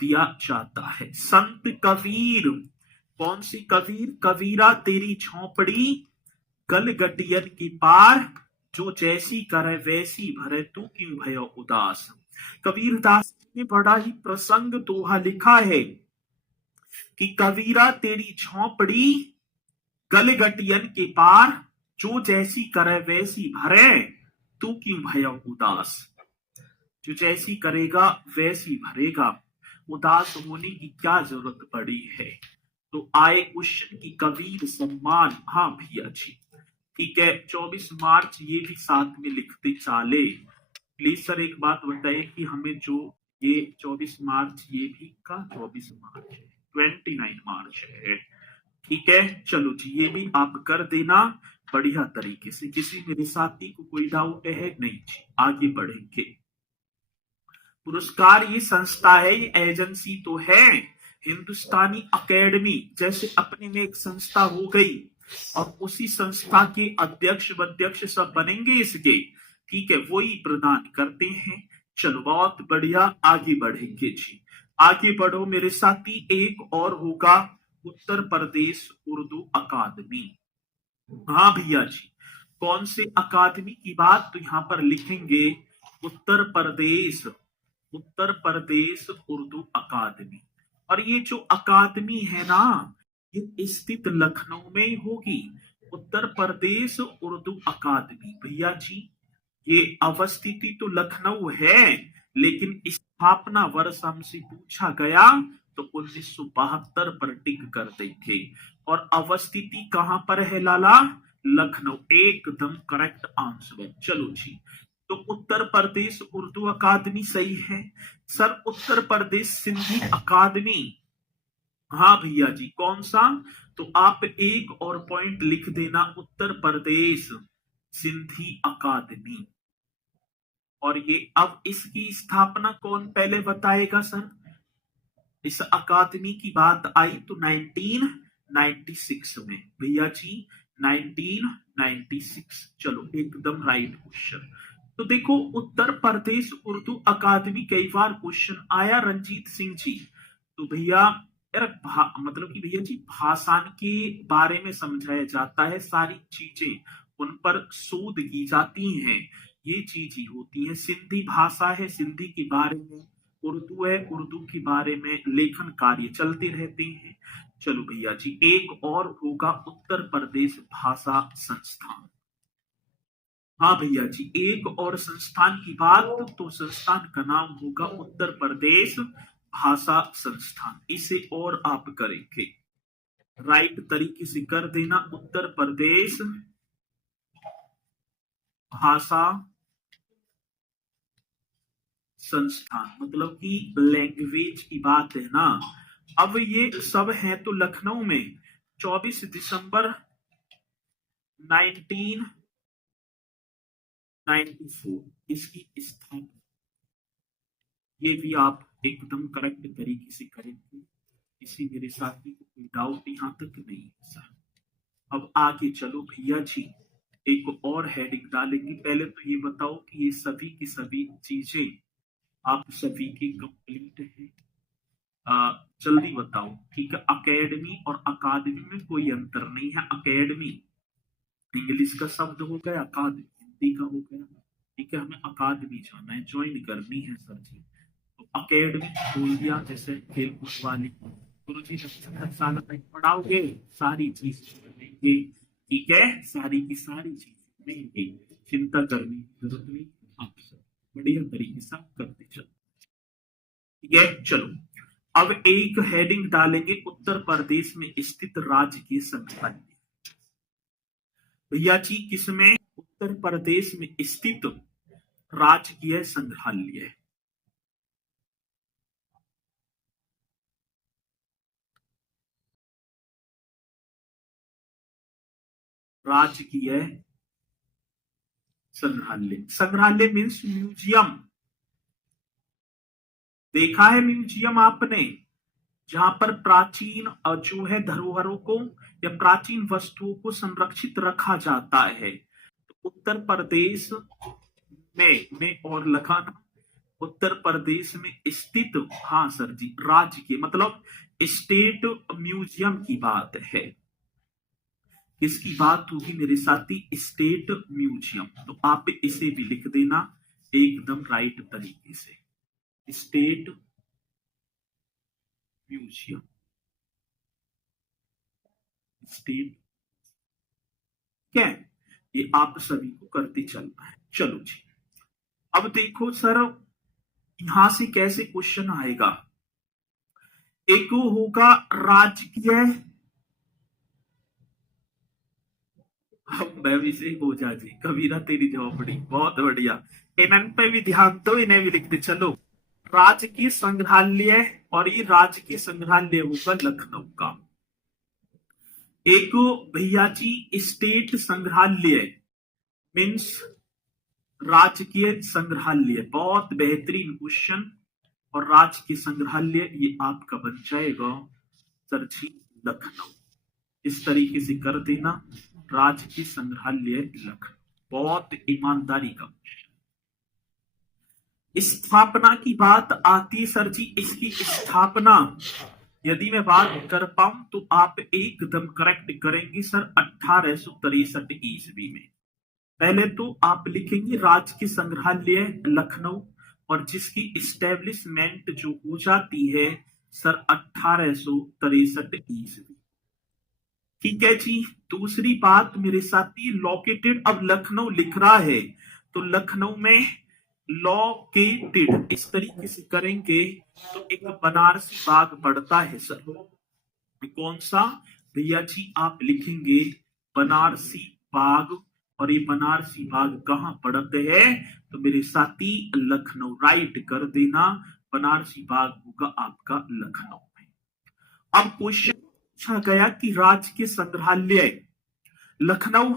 दिया जाता है। संत कबीर, कौन सी कबीर? कबीरा तेरी झोंपड़ी गलगटियन की पार, जो जैसी करे वैसी भरे तू क्यों भयो उदास। कबीर दास ने बड़ा ही प्रसंग दोहा लिखा है कि कबीरा तेरी झोंपड़ी गलगटियन के पार, जो जैसी करे वैसी भरे तू क्यों भयो उदास। जो जैसी करेगा वैसी भरेगा, उदास होने की क्या जरूरत पड़ी है? तो आए क्वेश्चन की कबीर सम्मान। हाँ भैया जी ठीक है, 24 मार्च ये भी साथ में लिखते चाले। प्लीज सर एक बात बताइए कि हमें जो ये 24 मार्च ये भी का 24 मार्च है, 29 मार्च है, ठीक है? चलो जी ये भी आप कर देना बढ़िया तरीके से। किसी मेरे साथी को कोई डाउट है? नहीं जी, आगे बढ़ेंगे। पुरस्कार ये संस्था है, ये एजेंसी तो है, हिंदुस्तानी अकेडमी जैसे अपने में एक संस्था हो गई और उसी संस्था के अध्यक्ष अध्यक्ष सब बनेंगे इसके, ठीक है, वही प्रदान करते हैं। चलो बहुत बढ़िया, आगे बढ़ेंगे जी। आगे बढ़ो मेरे साथी। एक और होगा उत्तर प्रदेश उर्दू अकादमी। हाँ भैया जी, कौन से अकादमी की बात, तो यहाँ पर लिखेंगे उत्तर प्रदेश उर्दू अकादमी। और ये जो अकादमी है ना, ये स्थित लखनऊ में ही होगी। उत्तर प्रदेश उर्दू अकादमी भैया जी, ये अवस्थिति तो लखनऊ है, लेकिन स्थापना वर्ष हमसे पूछा गया तो 1972 पर टिक कर देंगे। और अवस्थिति कहां पर है लाला? लखनऊ। एकदम करेक्ट आंसर। चलो जी, तो उत्तर प्रदेश उर्दू अकादमी सही है। सर उत्तर प्रदेश सिंधी अकादमी, हाँ भैया जी, कौन सा? तो आप एक और पॉइंट लिख देना, उत्तर प्रदेश सिंधी अकादमी। और ये अब इसकी स्थापना कौन पहले बताएगा सर? इस अकादमी की बात आई तो 1996 में भैया जी, 1996। चलो एकदम राइट क्वेश्चन। तो देखो उत्तर प्रदेश उर्दू अकादमी, कई बार क्वेश्चन आया रंजीत सिंह जी, तो भैया यार मतलब कि भैया जी भाषण के बारे में समझाया जाता है, सारी चीजें उन पर शोध की जाती हैं, ये चीज ही होती है। सिंधी भाषा है, सिंधी के बारे में, उर्दू है, उर्दू के बारे में लेखन कार्य चलते रहते हैं। चलो भैया जी, एक और होगा उत्तर प्रदेश भाषा संस्थान। हाँ भैया जी, एक और संस्थान की बात, तो संस्थान का नाम होगा उत्तर प्रदेश भाषा संस्थान। इसे और आप करेंगे राइट तरीके से कर देना, उत्तर प्रदेश भाषा संस्थान, मतलब कि लैंग्वेज की बात है ना। अब ये सब है तो लखनऊ में 24 दिसंबर 1994 इसकी स्थापना, ये भी आप एकदम करेक्ट तरीके से करेंगे। किसी मेरे साथी को कोई डाउट यहां तक नहीं है सर। अब आगे चलो भैया जी, एक और हेडिंग डालेंगे। पहले तो ये बताओ कि ये सभी की सभी चीजें आप सभी की कंप्लीट है? जल्दी बताओ, ठीक है। अकेडमी और अकादमी में कोई अंतर नहीं है। अकेडमी इंग्लिश का शब्द हो गया, अकादमी हिंदी का हो गया, ठीक है। हमें अकादमी जाना है, ज्वाइन करनी है सर जी। तो अकेडमी बोल दिया, जैसे खेल कूद वाली, गुरु जी साल पढ़ाओगे सारी चीज लेंगे, ठीक है, सारी की सारी चीज लेंगे, चिंता करने की जरूरत नहीं। आप सब बढ़िया तरीके से करते चलो, ठीक है। चलो अब एक हेडिंग डालेंगे, उत्तर प्रदेश में स्थित राजकीय संग्रहालय। भैया जी किसमें? उत्तर प्रदेश में स्थित राजकीय संग्रहालय। राजकीय संग्रहालय, संग्रहालय मीन्स म्यूजियम। देखा है म्यूजियम आपने, जहां पर प्राचीन जो है धरोहरों को या प्राचीन वस्तुओं को संरक्षित रखा जाता है। तो उत्तर प्रदेश में और लगाना, उत्तर प्रदेश में स्थित, हाँ सर जी, राज्य के मतलब स्टेट म्यूजियम की बात है। किसकी बात होगी मेरे साथी? State museum. तो आप इसे भी लिख देना एकदम राइट तरीके से, स्टेट म्यूजियम, स्टेट, क्या है ये आप सभी को करते चलना है। चलो जी, अब देखो सर यहां से कैसे क्वेश्चन आएगा। एक होगा राजकीय, मैं भी से हो जा जी, कबीरा तेरी झोपड़ी, बहुत बढ़िया। इन पे भी ध्यान दो, इन्हें भी लिखते चलो। राजकीय संग्रहालय, और ये राजकीय संग्रहालय होगा लखनऊ का। एक भैया जी स्टेट संग्रहालय मीन्स राजकीय संग्रहालय, बहुत बेहतरीन क्वेश्चन, और राजकीय संग्रहालय ये आपका बन जाएगा सर जी लखनऊ। इस तरीके से कर देना, राजकीय संग्रहालय लखनऊ। बहुत ईमानदारी का। स्थापना की बात आती है सर जी, इसकी स्थापना यदि मैं बात कर पाऊं तो आप एकदम करेक्ट करेंगे सर 1863 ईस्वी में। पहले तो आप लिखेंगे राजकीय संग्रहालय लखनऊ और जिसकी इस्टेब्लिशमेंट जो हो जाती है सर 1863 ईस्वी। ठीक है जी। दूसरी बात मेरे साथी, लोकेटेड, अब लखनऊ लिख रहा है तो लखनऊ में लोकेटेड इस तरीके से करेंगे तो एक बनारसी बाग पड़ता है सर। कौन सा भैया जी? आप लिखेंगे बनारसी बाग। और ये बनारसी बाग कहां पड़ते हैं? तो मेरे साथी लखनऊ, राइट कर देना। बनारसी बाग होगा आपका लखनऊ में। अब क्वेश्चन पूछा गया कि राजकीय संग्रहालय लखनऊ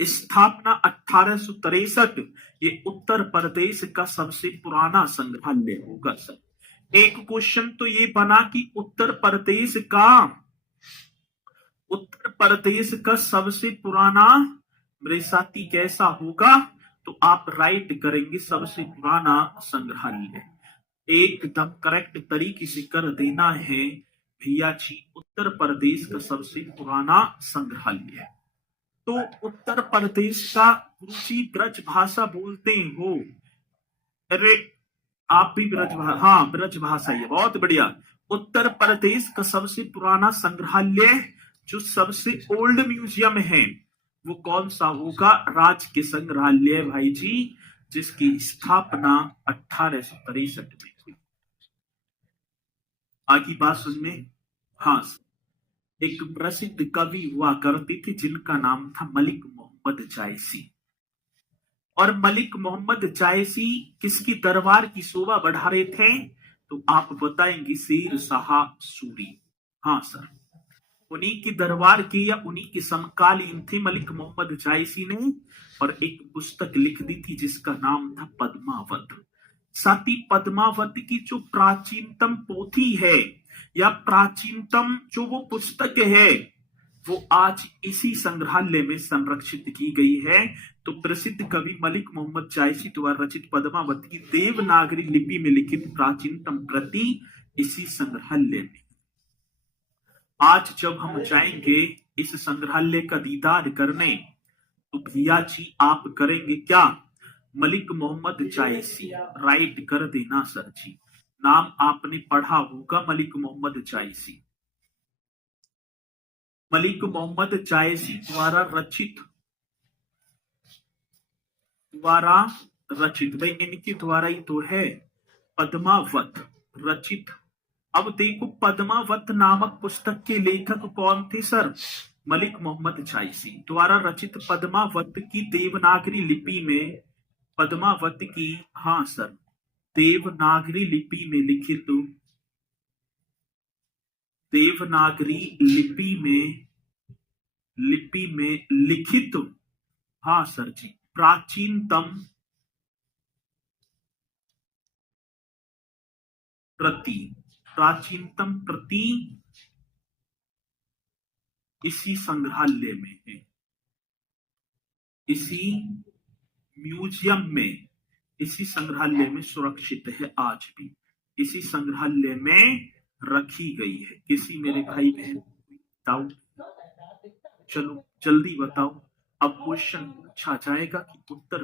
स्थापना 1863, ये उत्तर प्रदेश का सबसे पुराना संग्रहालय होगा सर। एक क्वेश्चन तो ये बना कि उत्तर प्रदेश का सबसे पुराना मेरे साथी कैसा होगा? तो आप राइट करेंगे सबसे पुराना संग्रहालय। एकदम करेक्ट तरीके से कर देना है भैया जी, उत्तर प्रदेश का सबसे पुराना संग्रहालय। तो उत्तर प्रदेश का गुरुजी ब्रज भाषा बोलते हो? अरे आप भी ब्रज भाषा, हाँ ब्रज भाषा, ये बहुत बढ़िया। उत्तर प्रदेश का सबसे पुराना संग्रहालय जो सबसे ओल्ड म्यूजियम है वो कौन सा होगा? राजकीय संग्रहालय भाई जी, जिसकी स्थापना 1863 में हुई। आगे बात सुनने। हाँ, एक प्रसिद्ध कवि हुआ करते थे जिनका नाम था मलिक मोहम्मद जायसी। और मलिक मोहम्मद जायसी किसकी दरबार की शोभा बढ़ा रहे थे? तो आप बताएंगे शेर शाह सूरी। हाँ सर, उन्हीं की दरबार की या उन्हीं के समकालीन थे मलिक मोहम्मद जायसी ने। और एक पुस्तक लिख दी थी जिसका नाम था पद्मावत। साथ ही पद्मावत की जो प्राचीनतम पोथी है या प्राचीनतम जो वो पुस्तक है वो आज इसी संग्रहालय में संरक्षित की गई है। तो प्रसिद्ध कवि मलिक मोहम्मद जायसी द्वारा रचित पद्मावत की देवनागरी लिपि में लिखित प्राचीनतम प्रति इसी संग्रहालय में। आज जब हम जाएंगे इस संग्रहालय का दीदार करने तो भैया जी आप करेंगे क्या? मलिक मोहम्मद जायसी, राइट कर देना सर जी। नाम आपने पढ़ा होगा मलिक मोहम्मद जायसी। मलिक मोहम्मद जायसी द्वारा रचित भाई इनके द्वारा ही तो है पद्मावत रचित। अब देखो पद्मावत नामक पुस्तक के लेखक कौन थे सर? मलिक मोहम्मद जायसी द्वारा रचित पद्मावत की देवनागरी लिपि में, पद्मावत की, हाँ सर, देवनागरी लिपि में लिखित, देवनागरी लिपि में लिखित, हाँ सर जी, प्राचीनतम प्रति इसी संग्रहालय में है, इसी म्यूजियम में, इसी संग्रहालय में सुरक्षित है, आज भी इसी संग्रहालय में रखी गई है। किसी मेरे भाई बहन बताओ, चलो जल्दी बताओ। अब क्वेश्चन पूछा जाएगा कि उत्तर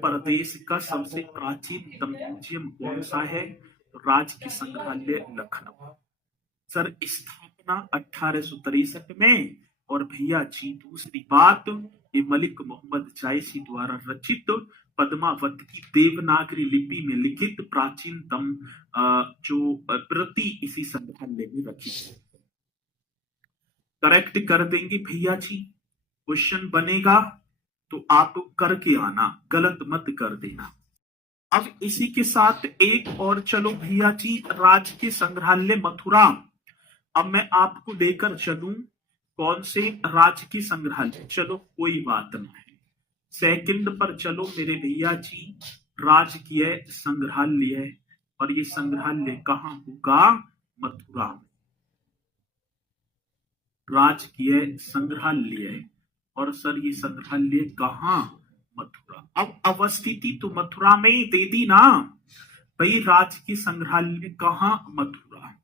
प्रदेश का सबसे प्राचीनतम म्यूजियम कौन सा है? तो राजकीय संग्रहालय लखनऊ। सर स्थापना 1863 में। और भैया जी दूसरी बात, ये मलिक मोहम्मद जायसी द्वारा रचित पद्मावत की देवनागरी लिपि में लिखित प्राचीनतम जो प्रति इसी संग्रहालय में रखी है। करेक्ट कर देंगे भैया जी। क्वेश्चन बनेगा तो आप करके आना, गलत मत कर देना। अब इसी के साथ एक और चलो भैया जी, राजकीय संग्रहालय मथुरा। अब मैं आपको लेकर चलूं कौन से राजकीय संग्रहालय, चलो कोई बात नहीं, सेकंड पर चलो मेरे भैया जी। राजकीय संग्रहालय, और ये संग्रहालय कहाँ होगा? मथुरा में। राजकीय संग्रहालय, और सर ये संग्रहालय कहाँ? मथुरा। अब अवस्थिति तो मथुरा में ही दे दी ना भाई, राजकीय संग्रहालय कहाँ? मथुरा।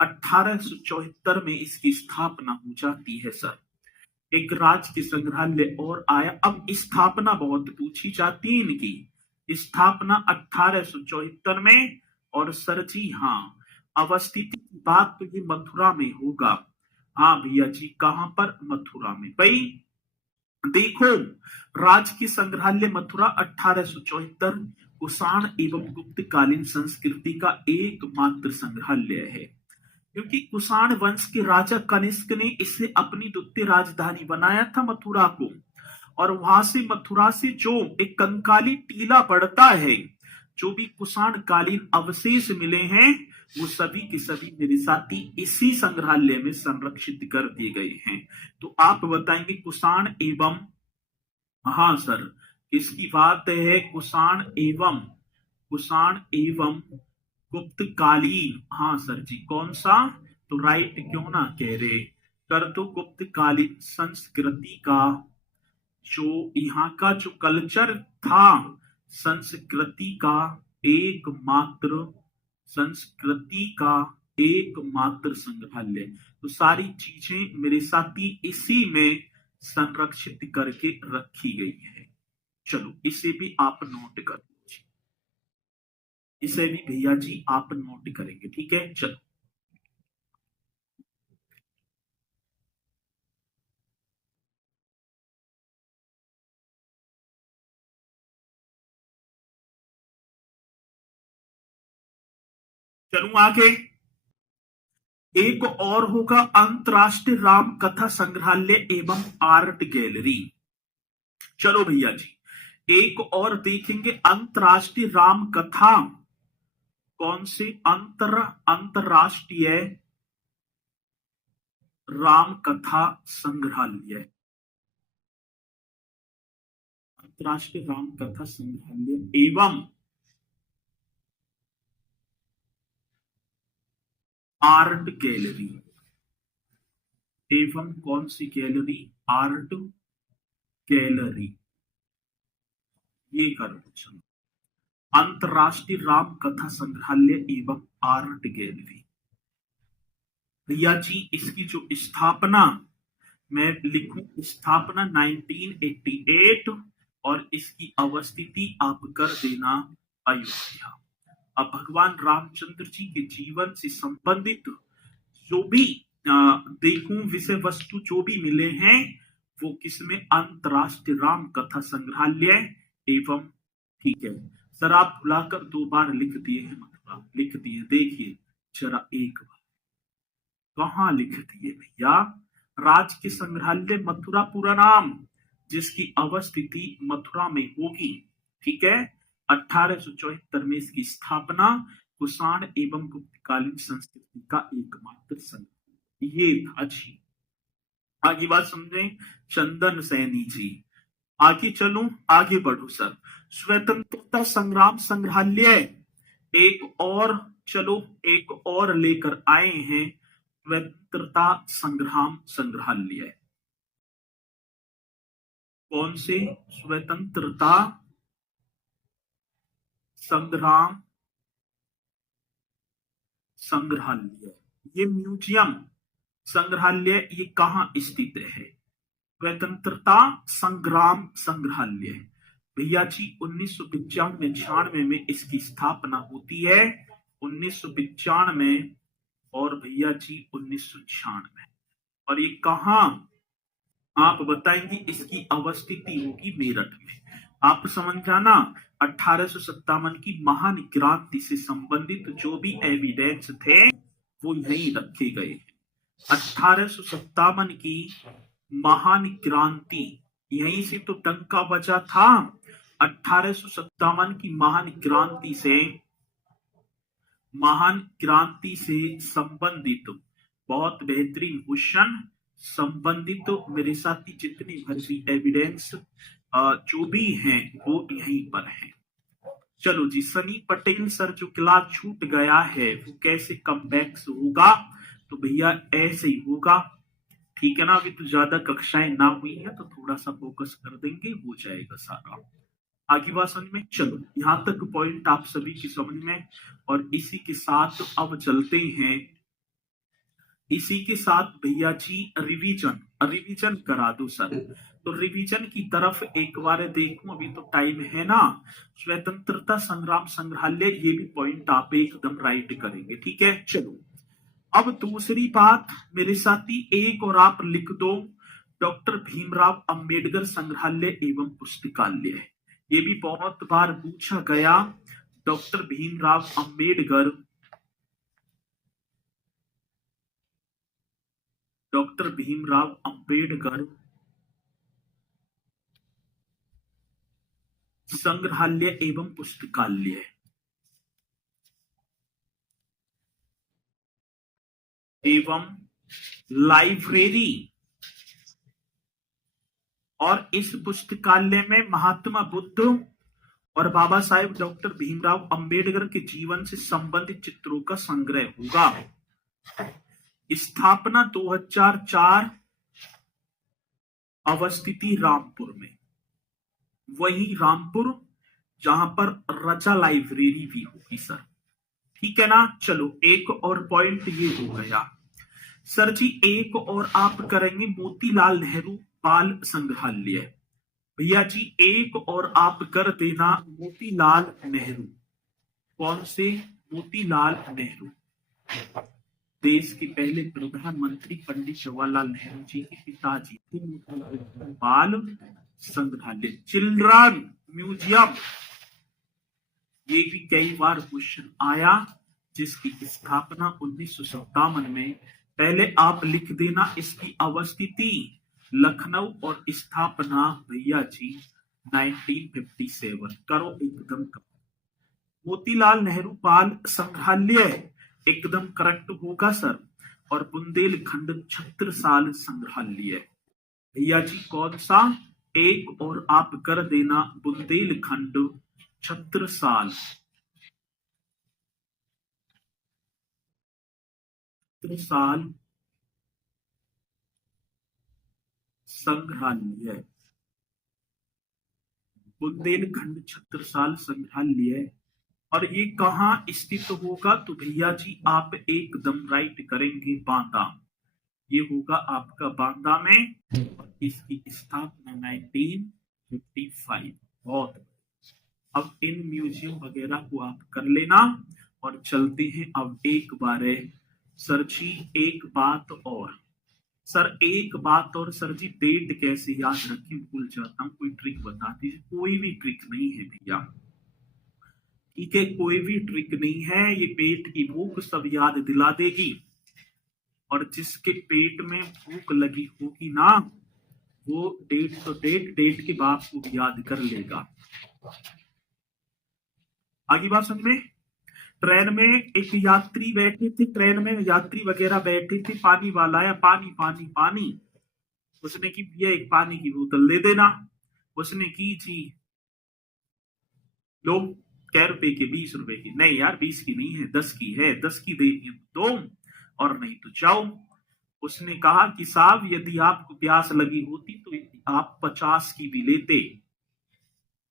1874 में इसकी स्थापना हो जाती है सर। एक राजकीय संग्रहालय और आया। अब स्थापना बहुत पूछी जाती है इनकी। स्थापना 1874 में, और सर जी हाँ, अवस्थिति की बात तो ये मथुरा में होगा। हाँ भैया जी, कहां पर? मथुरा में। भाई देखो, राजकीय संग्रहालय मथुरा 1874 कुषाण एवं गुप्तकालीन संस्कृति का एकमात्र संग्रहालय है, क्योंकि कुषाण वंश के राजा कनिष्क ने इसे अपनी द्वितीय राजधानी बनाया था मथुरा को। और वहां से मथुरा से जो एक कंकाली टीला पड़ता है, जो भी कुषाण कालीन अवशेष मिले हैं, वो सभी के सभी मेरे साथी इसी संग्रहालय में संरक्षित कर दिए गए हैं। तो आप बताएंगे कुषाण एवं, हाँ सर, इसकी बात है कुषाण एवं गुप्तकालीन। हाँ सर जी, कौन सा? तो राइट क्यों ना कह रहे, कर दो। गुप्तकालीन संस्कृति का जो यहाँ का जो कल्चर था, संस्कृति का एकमात्र संग्रहालय। तो सारी चीजें मेरे साथी इसी में संरक्षित करके रखी गई है। चलो इसे भी आप नोट कर लीजिए, इसे भी भैया जी आप नोट करेंगे, ठीक है। चलो चलूं आगे। एक और होगा अंतरराष्ट्रीय राम कथा संग्रहालय एवं आर्ट गैलरी। चलो भैया जी, एक और देखेंगे अंतरराष्ट्रीय राम कथा, कौन से? अंतरराष्ट्रीय राम कथा संग्रहालय। अंतरराष्ट्रीय राम कथा संग्रहालय एवं आर्ट गैलरी, एवं कौन सी गैलरी? Art gallery. ये कर अंतरराष्ट्रीय राम कथा संग्रहालय एवं आर्ट गैलरी। भैया जी इसकी जो स्थापना, मैं लिखूं स्थापना 1988, और इसकी अवस्थिति आप कर देना अयोध्या। अब भगवान रामचंद्र जी के जीवन से संबंधित जो भी देखूं विषय वस्तु जो भी मिले हैं, वो किसमें? अंतरराष्ट्रीय राम कथा संग्रहालय एवं, ठीक है सर, आप बुलाकर 2 बार लिख दिए हैं, मथुरा लिख दिए, देखिए जरा एक बार कहां लिख दिए भैया? राजकीय संग्रहालय मथुरा पूरा नाम, जिसकी अवस्थिति मथुरा में होगी, ठीक है। 1874 में इसकी स्थापना, कुषाण एवं गुप्तकालीन संस्कृति का एकमात्र संग्रह। ये था जी। आगे बात समझे चंदन सैनी जी। आगे चलूं, आगे बढ़ू सर। स्वतंत्रता संग्राम संग्रहालय एक और, चलो एक और लेकर आए हैं, स्वतंत्रता संग्राम संग्रहालय। कौन से? स्वतंत्रता संग्राम संग्रहालय। ये म्यूजियम संग्रहालय ये कहां स्थित है? स्वतंत्रता संग्राम संग्रहालय। भैया जी 1995-96 में इसकी स्थापना होती है, 1995 और भैया जी 1996। और ये कहां आप बताएंगे? इसकी अवस्थिति होगी मेरठ में। आप समझ जाना, 1857 की महान क्रांति से संबंधित जो भी एविडेंस थे वो यहीं रखे गए। 1857 की महान क्रांति, यहीं से तो टंका बजा था। 1857 की महान क्रांति से संबंधित बहुत बेहतरीन क्वेश्चन, संबंधित तो मेरे साथी जितनी भरी एविडेंस जो भी हैं वो यहीं पर है। चलो जी, सनी पटेल सर जो क्लास छूट गया है वो कैसे कमबैक होगा? तो भैया ऐसे ही होगा। ठीक है ना, अभी तो ज्यादा कक्षाएं ना हुई है तो थोड़ा सा फोकस कर देंगे, हो जाएगा सारा। आगे बात समझ में, चलो यहां तक पॉइंट आप सभी की समझ में। और इसी के साथ अब चलते हैं, इसी के साथ भैया जी रिवीजन रिवीजन करा दो सर। तो रिवीजन की तरफ एक बार देखूं, अभी तो टाइम है ना। स्वतंत्रता संग्राम संग्रहालय, ये भी पॉइंट आप एकदम राइट करेंगे, ठीक है। चलो अब दूसरी बात मेरे साथी, एक और आप लिख दो, डॉक्टर भीमराव अंबेडकर संग्रहालय एवं पुस्तकालय। ये भी बहुत बार पूछा गया, डॉक्टर भीमराव अंबेडकर, डॉक्टर भीमराव अंबेडकर संग्रहालय एवं पुस्तकालय एवं लाइब्रेरी। और इस पुस्तकालय में महात्मा बुद्ध और बाबा साहेब डॉक्टर भीमराव अंबेडकर के जीवन से संबंधित चित्रों का संग्रह होगा। स्थापना 2004, अवस्थिति रामपुर में, वही रामपुर जहां पर रचा लाइब्रेरी भी होगी सर, ठीक है ना। चलो एक और पॉइंट ये हो गया सर जी। एक और आप करेंगे मोतीलाल नेहरू बाल संग्रहालय। भैया जी एक और आप कर देना मोतीलाल नेहरू। कौन से? मोतीलाल नेहरू, देश के पहले प्रधानमंत्री पंडित जवाहरलाल नेहरू जी के पिताजी थे। मोतीलाल बाल संग्रहालय, चिल्ड्रन म्यूजियम, ये भी कई बार क्वेश्चन आया, जिसकी स्थापना 1957 में। पहले आप लिख देना इसकी अवस्थिति लखनऊ और स्थापना भैया जी 1957। करो एकदम मोतीलाल नेहरू बाल संग्रहालय एकदम करेक्ट होगा सर। और बुंदेलखंड छत्रसाल संग्रहालय भैया जी कौन सा? एक और आप कर देना बुंदेलखंड छत्रसाल संग्रहालय, बुंदेलखंड छत्रसाल संग्रहालय। और ये कहाँ स्थित होगा? तो भैया जी आप एकदम राइट करेंगे, बांदा। ये होगा आपका बांदा में, और इसकी स्थापना 1955। बहुत। अब इन म्यूजियम वगैरह को आप कर लेना। और चलते हैं अब एक बार सर जी, एक बात और सर, एक बात और सर जी, डेट कैसे याद रखें? भूल जाता हूँ, कोई ट्रिक बता दीजिए। कोई भी ट्रिक नहीं है भैया, ठीक है, कोई भी ट्रिक नहीं है। ये पेट की भूख सब याद दिला देगी। और जिसके पेट में भूख लगी होगी ना, वो डेट तो डेट के बाप को भी याद कर लेगा। आगे बात समझ में। ट्रेन में एक यात्री बैठे थे, ट्रेन में यात्री वगैरह बैठे थे, पानी वाला आया, पानी पानी पानी। उसने की भैया एक पानी की बोतल दे देना। उसने की जी, लो, कै रुपए की? 20 रुपए की। नहीं यार 20 की नहीं है, 10 की है, 10 की देनी दो और नहीं तो जाओ। उसने कहा कि साहब यदि आपको प्यास लगी होती तो आप 50 की भी लेते।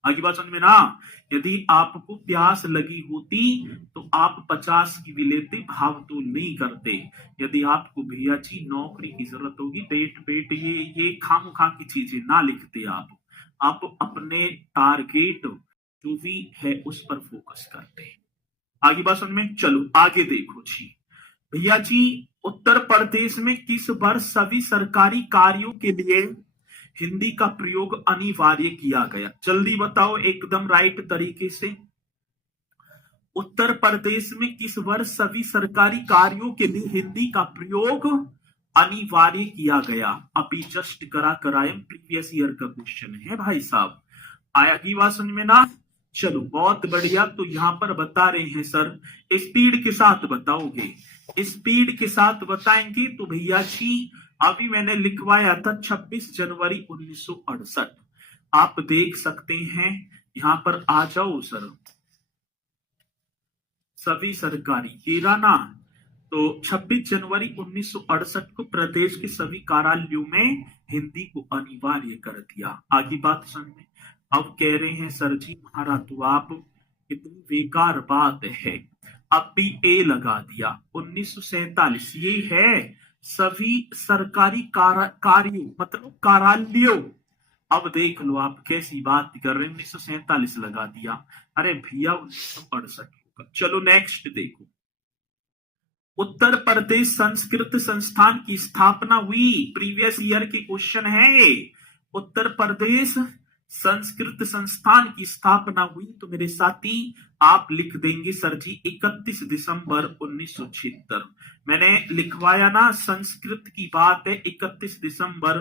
आगे बात समझ में ना। यदि आपको प्यास लगी होती तो आप 50 की भी लेते, भाव तो नहीं करते। यदि आपको भैया जी नौकरी की जरूरत होगी, पेट पेट ये खाम खा की चीजें ना लिखते आप अपने टारगेट जो भी है उस पर फोकस करते हैं। आगे बात समझ में। चलो आगे देखो जी। भैया जी उत्तर प्रदेश में किस वर्ष सभी सरकारी कार्यों के लिए हिंदी का प्रयोग अनिवार्य किया गया? जल्दी बताओ एकदम राइट तरीके से। उत्तर प्रदेश में किस वर्ष सभी सरकारी कार्यों के लिए हिंदी का प्रयोग अनिवार्य किया गया? अभी जस्ट कराया, प्रीवियस ईयर का क्वेश्चन है भाई साहब। आया की बात समझ में ना। चलो बहुत बढ़िया। तो यहां पर बता रहे हैं सर, स्पीड के साथ बताओगे, स्पीड के साथ बताएंगे तो भैया जी अभी मैंने लिखवाया था 26 जनवरी 1968। आप देख सकते हैं, यहां पर आ जाओ सर, सभी सरकारी किराना। तो 26 जनवरी 1968 को प्रदेश के सभी कार्यालयों में हिंदी को अनिवार्य कर दिया। आगे बात समझ। अब कह रहे हैं सर जी महारा तो आप कितनी बेकार बात है, अब भी ए लगा दिया। 1947 ये है सभी सरकारी कार्यों मतलब कार्यालयों। अब देख लो आप कैसी बात कर रहे हैं, 1947 लगा दिया। अरे भैया 1968 होगा। चलो नेक्स्ट देखो। उत्तर प्रदेश संस्कृत संस्थान की स्थापना हुई। प्रीवियस ईयर के क्वेश्चन है। उत्तर प्रदेश संस्कृत संस्थान की स्थापना हुई तो मेरे साथी आप लिख देंगे सर जी 31 दिसंबर 1976। मैंने लिखवाया ना, संस्कृत की बात है 31 दिसंबर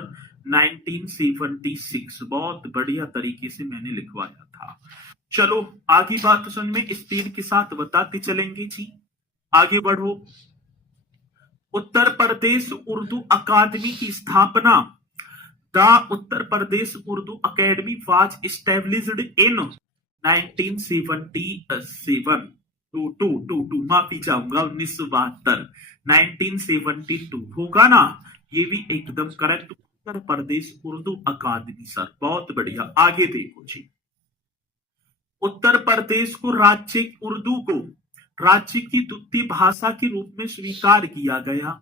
1976। बहुत बढ़िया तरीके से मैंने लिखवाया था। चलो आगे बात सुन में स्पीड के साथ बताते चलेंगे जी। आगे बढ़ो। उत्तर प्रदेश उर्दू अकादमी की स्थापना। The Uttar Pradesh Urdu academy was established in 1977। माफी चाहूंगा 1972। 1972 होगा ना, ये भी एकदम करेक्ट। उत्तर प्रदेश उर्दू अकादमी सर, बहुत बढ़िया। आगे देखो जी। उत्तर प्रदेश को राज्य उर्दू को राज्य की द्वितीय भाषा के रूप में स्वीकार किया गया।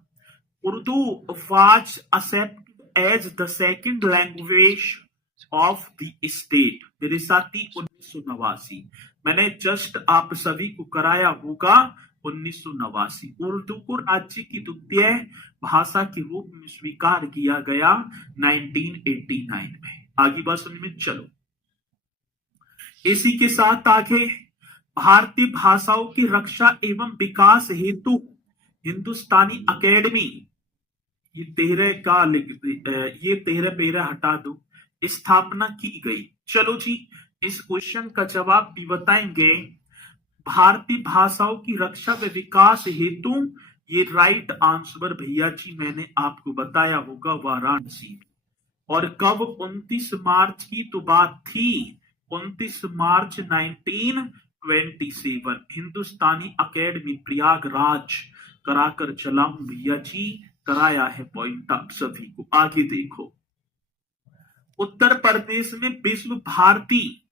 Urdu was accepted as the second language of the state. मेरे साथी 1989 मैंने जस्ट आप सभी को कराया होगा 1989। उर्दू को राज्य की द्वितीय भाषा के रूप में स्वीकार किया गया 1989 में। आगे बात समझ में चलो। इसी के साथ आगे भारतीय भाषाओं की रक्षा एवं विकास हेतु हिंदुस्तानी अकेडमी, ये 13 का ये 13 हटा दो, स्थापना की गई। चलो जी इस क्वेश्चन का जवाब भी बताएंगे। भारतीय भाषाओं की रक्षा व विकास हेतु, ये राइट आंसर भैया जी मैंने आपको बताया होगा वाराणसी। और कब? 29 मार्च की तो बात थी, 29 मार्च 1927 हिंदुस्तानी अकेडमी प्रयागराज कराकर चला हूं भैया जी, कराया है पॉइंट आप सभी को। आगे देखो। उत्तर प्रदेश में विश्व भारती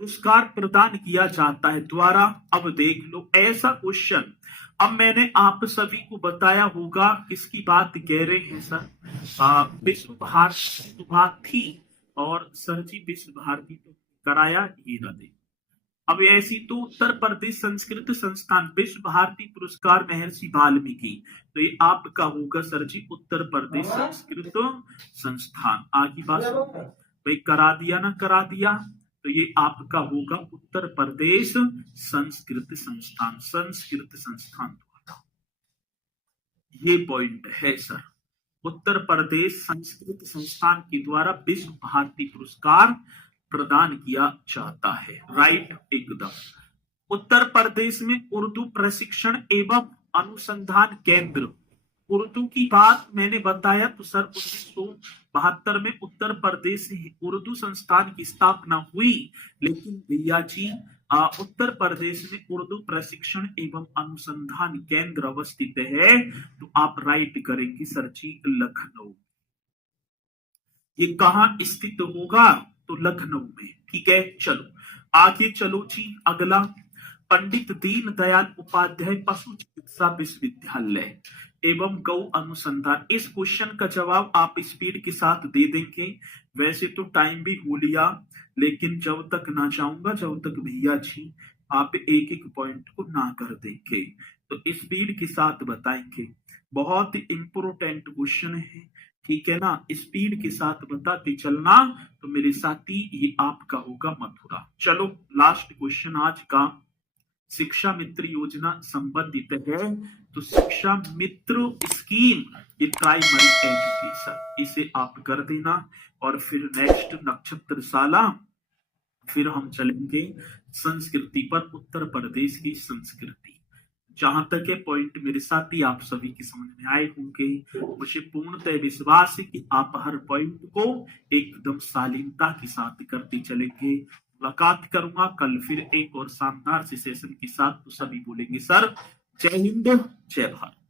पुरस्कार प्रदान किया जाता है द्वारा। अब देख लो ऐसा क्वेश्चन, अब मैंने आप सभी को बताया होगा किसकी बात कह रहे हैं सर, विश्व भारती तो बात थी, और सर जी विश्व भारती तो कराया ये न दे। अब ऐसी तो उत्तर प्रदेश संस्कृत संस्थान विश्व भारती पुरस्कार महर्षि वाल्मीकि, तो ये आपका होगा सर जी उत्तर प्रदेश संस्कृत संस्थान। आगे बात भाई करा दिया ना करा दिया, तो ये आपका होगा उत्तर प्रदेश संस्कृत संस्थान, संस्कृत संस्थान द्वारा। ये पॉइंट है सर, उत्तर प्रदेश संस्कृत संस्थान के द्वारा विश्व भारती पुरस्कार प्रदान किया जाता है। राइट एकदम। उत्तर प्रदेश में उर्दू प्रशिक्षण एवं अनुसंधान केंद्र, उर्दू की बात मैंने बताया तो सर 1972 में उत्तर प्रदेश उर्दू संस्थान की स्थापना हुई। लेकिन भैया जी उत्तर प्रदेश में उर्दू प्रशिक्षण एवं अनुसंधान केंद्र अवस्थित है, तो आप राइट करेंगे सर जी लखनऊ। ये कहां स्थित होगा? तो लखनऊ में। ठीक है चलो आगे चलो जी। अगला पंडित दीनदयाल उपाध्याय पशु चिकित्सा विश्वविद्यालय एवं गौ अनुसंधान। इस क्वेश्चन का जवाब आप स्पीड के साथ दे देंगे। वैसे तो टाइम भी हो लिया, लेकिन जब तक ना चाहूंगा जब तक भैया जी आप एक एक पॉइंट को ना कर देंगे, तो स्पीड के साथ बताएंगे। बहुत इंपोर्टेंट क्वेश्चन है, ठीक है ना, स्पीड के साथ बताते चलना। तो मेरे साथी ये आपका होगा मथुरा। चलो लास्ट क्वेश्चन आज का, शिक्षा मित्र योजना संबंधित है, तो शिक्षा मित्र स्कीम ये प्राइमरी एजुकेशन, इसे आप कर देना। और फिर नेक्स्ट नक्षत्रशाला, फिर हम चलेंगे संस्कृति पर, उत्तर प्रदेश की संस्कृति। जहां तक है पॉइंट मेरे साथ ही आप सभी की समझ में आए होंगे। मुझे पूर्णतः विश्वास है कि आप हर पॉइंट को एकदम शालीनता के साथ करते चलेंगे। मुलाकात करूंगा कल फिर एक और शानदार से सेशन के साथ। तो सभी बोलेंगे सर जय हिंद जय भारत।